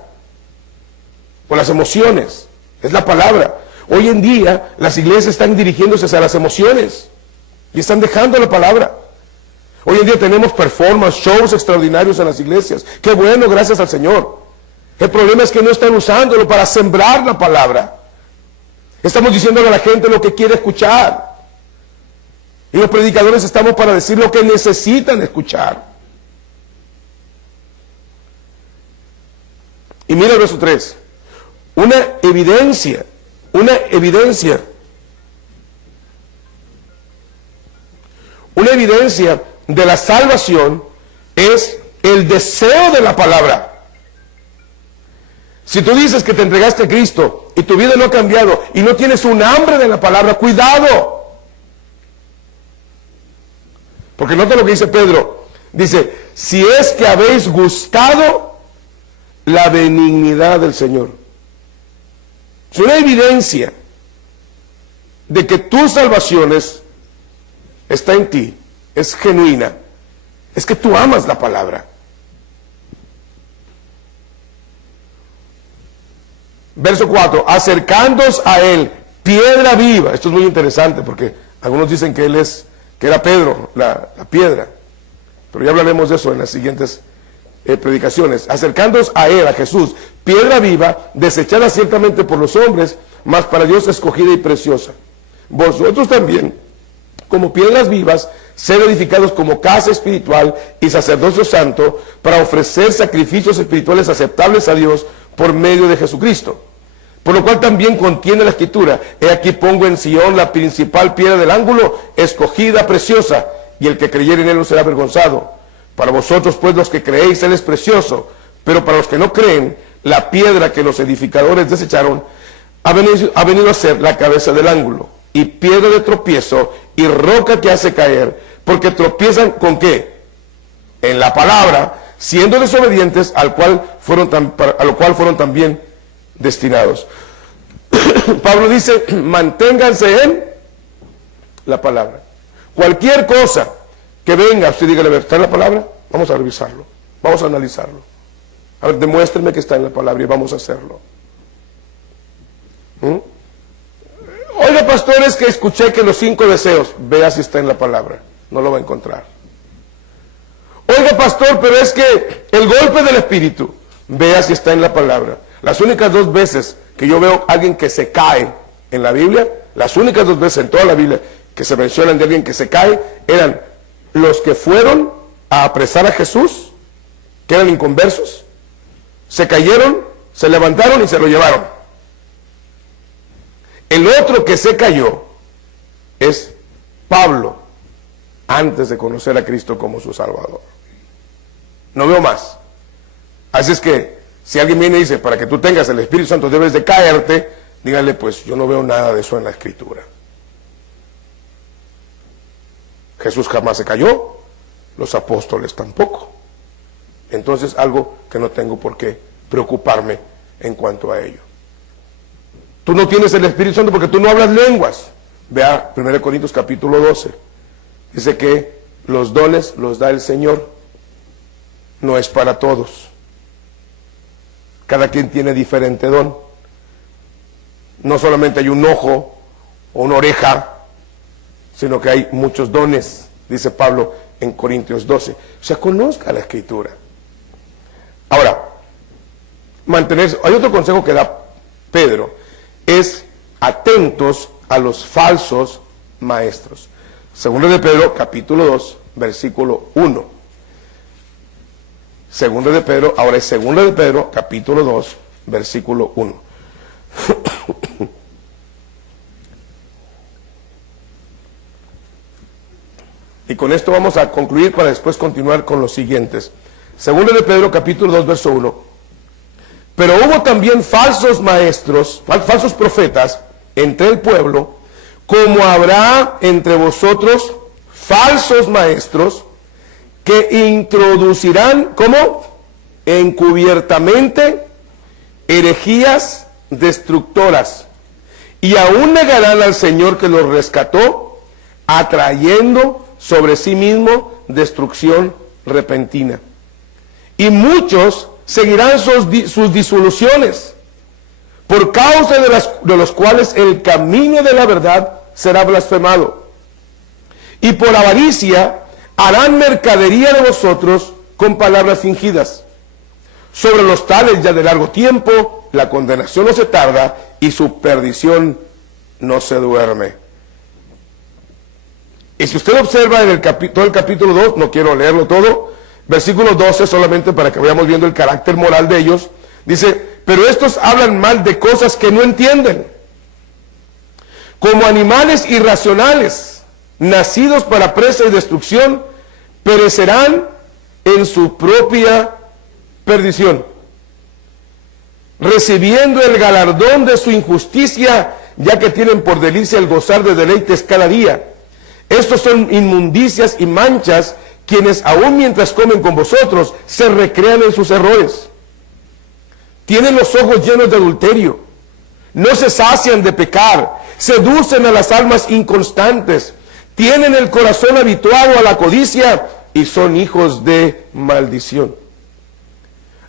o las emociones, es la palabra. Hoy en día, las iglesias están dirigiéndose hacia las emociones y están dejando la palabra. Hoy en día tenemos performance, shows extraordinarios en las iglesias. Qué bueno, gracias al Señor. El problema es que no están usándolo para sembrar la palabra. Estamos diciéndole a la gente lo que quiere escuchar. Y los predicadores estamos para decir lo que necesitan escuchar. Y mira el verso 3. Una evidencia de la salvación es el deseo de la palabra. Si tú dices que te entregaste a Cristo y tu vida no ha cambiado y no tienes un hambre de la palabra, cuidado. Porque nota lo que dice Pedro. Dice, si es que habéis gustado la benignidad del Señor. Es una evidencia de que tu salvación está en ti, es genuina. Es que tú amas la palabra. Verso 4, acercándoos a él, piedra viva. Esto es muy interesante porque algunos dicen que era Pedro, la piedra. Pero ya hablaremos de eso en las siguientes predicaciones. Acercándoos a él, a Jesús, piedra viva, desechada ciertamente por los hombres, mas para Dios escogida y preciosa. Vosotros también, como piedras vivas, ser edificados como casa espiritual y sacerdocio santo, para ofrecer sacrificios espirituales aceptables a Dios por medio de Jesucristo. Por lo cual también contiene la escritura, he aquí pongo en Sion la principal piedra del ángulo, escogida, preciosa, y el que creyere en él no será avergonzado. Para vosotros pues los que creéis, él es precioso, pero para los que no creen, la piedra que los edificadores desecharon ha venido a ser la cabeza del ángulo, y piedra de tropiezo, y roca que hace caer, porque tropiezan ¿con qué? En la palabra, siendo desobedientes, a lo cual fueron también destinados. Pablo dice, manténganse en la palabra. Cualquier cosa que venga, usted diga, ¿está en la palabra? Vamos a revisarlo, vamos a analizarlo. A ver, demuéstrenme que está en la palabra y vamos a hacerlo. Oiga, pastor, es que escuché que los 5 deseos, vea si está en la palabra, no lo va a encontrar. Oiga, pastor, pero es que el golpe del Espíritu, vea si está en la palabra. Las únicas 2 veces que yo veo a alguien que se cae en la Biblia, las únicas 2 veces en toda la Biblia que se mencionan de alguien que se cae, eran los que fueron a apresar a Jesús, que eran inconversos, se cayeron, se levantaron y se lo llevaron. El otro que se cayó es Pablo, antes de conocer a Cristo como su Salvador. No veo más. Así es que, si alguien viene y dice, para que tú tengas el Espíritu Santo debes de caerte, dígale, pues yo no veo nada de eso en la Escritura. Jesús jamás se cayó, los apóstoles tampoco. Entonces, algo que no tengo por qué preocuparme en cuanto a ello. Tú no tienes el Espíritu Santo porque tú no hablas lenguas. Vea 1 Corintios capítulo 12. Dice que los dones los da el Señor. No es para todos. Cada quien tiene diferente don. No solamente hay un ojo o una oreja, sino que hay muchos dones, dice Pablo en Corintios 12. O sea, conozca la Escritura. Ahora, mantenerse. Hay otro consejo que da Pedro, es atentos a los falsos maestros. Segundo de Pedro, capítulo 2, versículo 1. Segundo de Pedro, ahora es segundo de Pedro, capítulo 2, versículo 1. Y con esto vamos a concluir para después continuar con los siguientes. Segundo de Pedro, capítulo 2, verso 1. Pero hubo también falsos maestros, falsos profetas entre el pueblo, como habrá entre vosotros falsos maestros que introducirán, ¿cómo? Encubiertamente herejías destructoras, y aún negarán al Señor que los rescató, atrayendo sobre sí mismo destrucción repentina. Y muchos seguirán sus disoluciones, por causa de los cuales el camino de la verdad será blasfemado. Y por avaricia harán mercadería de vosotros con palabras fingidas. Sobre los tales ya de largo tiempo la condenación no se tarda y su perdición no se duerme. Y si usted observa en todo el capítulo 2, no quiero leerlo todo, versículo 12 solamente para que vayamos viendo el carácter moral de ellos, dice, pero estos hablan mal de cosas que no entienden, como animales irracionales, nacidos para presa y destrucción, perecerán en su propia perdición, recibiendo el galardón de su injusticia, ya que tienen por delicia el gozar de deleites cada día. Estos son inmundicias y manchas, quienes aún mientras comen con vosotros, se recrean en sus errores. Tienen los ojos llenos de adulterio, no se sacian de pecar, seducen a las almas inconstantes, tienen el corazón habituado a la codicia y son hijos de maldición.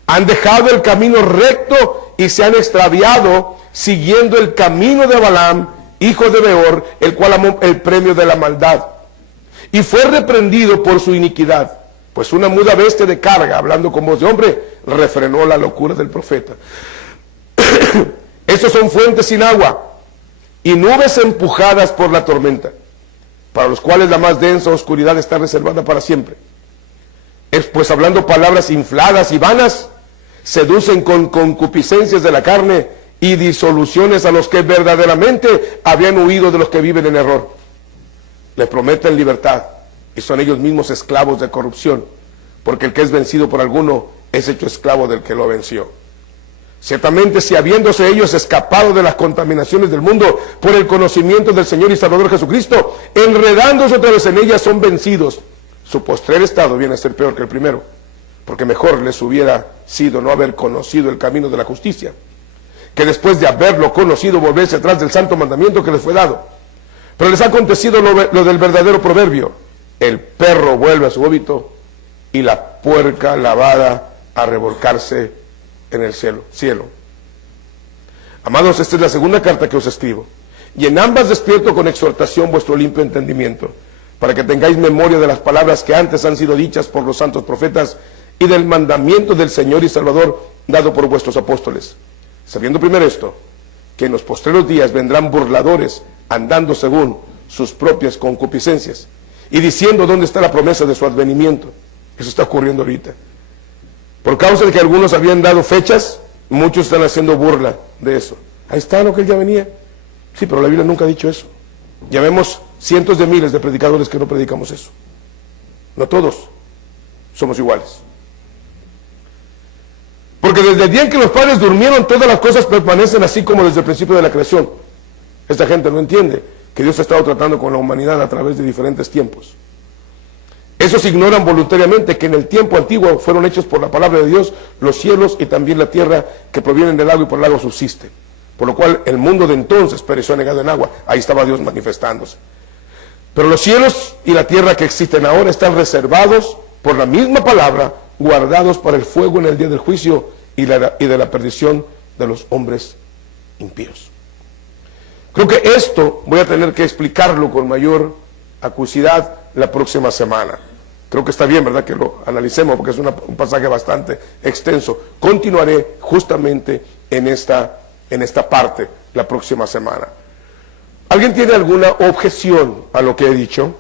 Han dejado el camino recto y se han extraviado siguiendo el camino de Balaam, hijo de Beor, el cual amó el premio de la maldad. Y fue reprendido por su iniquidad, pues una muda bestia de carga, hablando con voz de hombre, refrenó la locura del profeta. Estos son fuentes sin agua y nubes empujadas por la tormenta, para los cuales la más densa oscuridad está reservada para siempre. Es pues hablando palabras infladas y vanas, seducen con concupiscencias de la carne y disoluciones a los que verdaderamente habían huido de los que viven en error. Les prometen libertad y son ellos mismos esclavos de corrupción, porque el que es vencido por alguno es hecho esclavo del que lo venció. Ciertamente, si habiéndose ellos escapado de las contaminaciones del mundo por el conocimiento del Señor y Salvador Jesucristo, enredándose otra vez en ellas, son vencidos, su postrer estado viene a ser peor que el primero, porque mejor les hubiera sido no haber conocido el camino de la justicia, que después de haberlo conocido volverse atrás del santo mandamiento que les fue dado. Pero les ha acontecido lo del verdadero proverbio: el perro vuelve a su vómito y la puerca lavada a revolcarse en el cielo. Amados, esta es la segunda carta que os escribo, y en ambas despierto con exhortación vuestro limpio entendimiento, para que tengáis memoria de las palabras que antes han sido dichas por los santos profetas y del mandamiento del Señor y Salvador dado por vuestros apóstoles, sabiendo primero esto, que en los postreros días vendrán burladores, andando según sus propias concupiscencias y diciendo dónde está la promesa de su advenimiento. Eso está ocurriendo ahorita. Por causa de que algunos habían dado fechas, muchos están haciendo burla de eso. Ahí está lo que él ya venía. Sí, pero la Biblia nunca ha dicho eso. Ya vemos cientos de miles de predicadores que no predicamos eso. No todos somos iguales. Porque desde el día en que los padres durmieron, todas las cosas permanecen así como desde el principio de la creación. Esta gente no entiende que Dios ha estado tratando con la humanidad a través de diferentes tiempos. Esos ignoran voluntariamente que en el tiempo antiguo fueron hechos por la palabra de Dios los cielos y también la tierra que provienen del agua y por el agua subsisten. Por lo cual el mundo de entonces pereció anegado en agua. Ahí estaba Dios manifestándose. Pero los cielos y la tierra que existen ahora están reservados por la misma palabra, guardados para el fuego en el día del juicio y de la perdición de los hombres impíos. Creo que esto voy a tener que explicarlo con mayor acuidad la próxima semana. Creo que está bien, ¿verdad?, que lo analicemos porque es un pasaje bastante extenso. Continuaré justamente en esta parte la próxima semana. ¿Alguien tiene alguna objeción a lo que he dicho?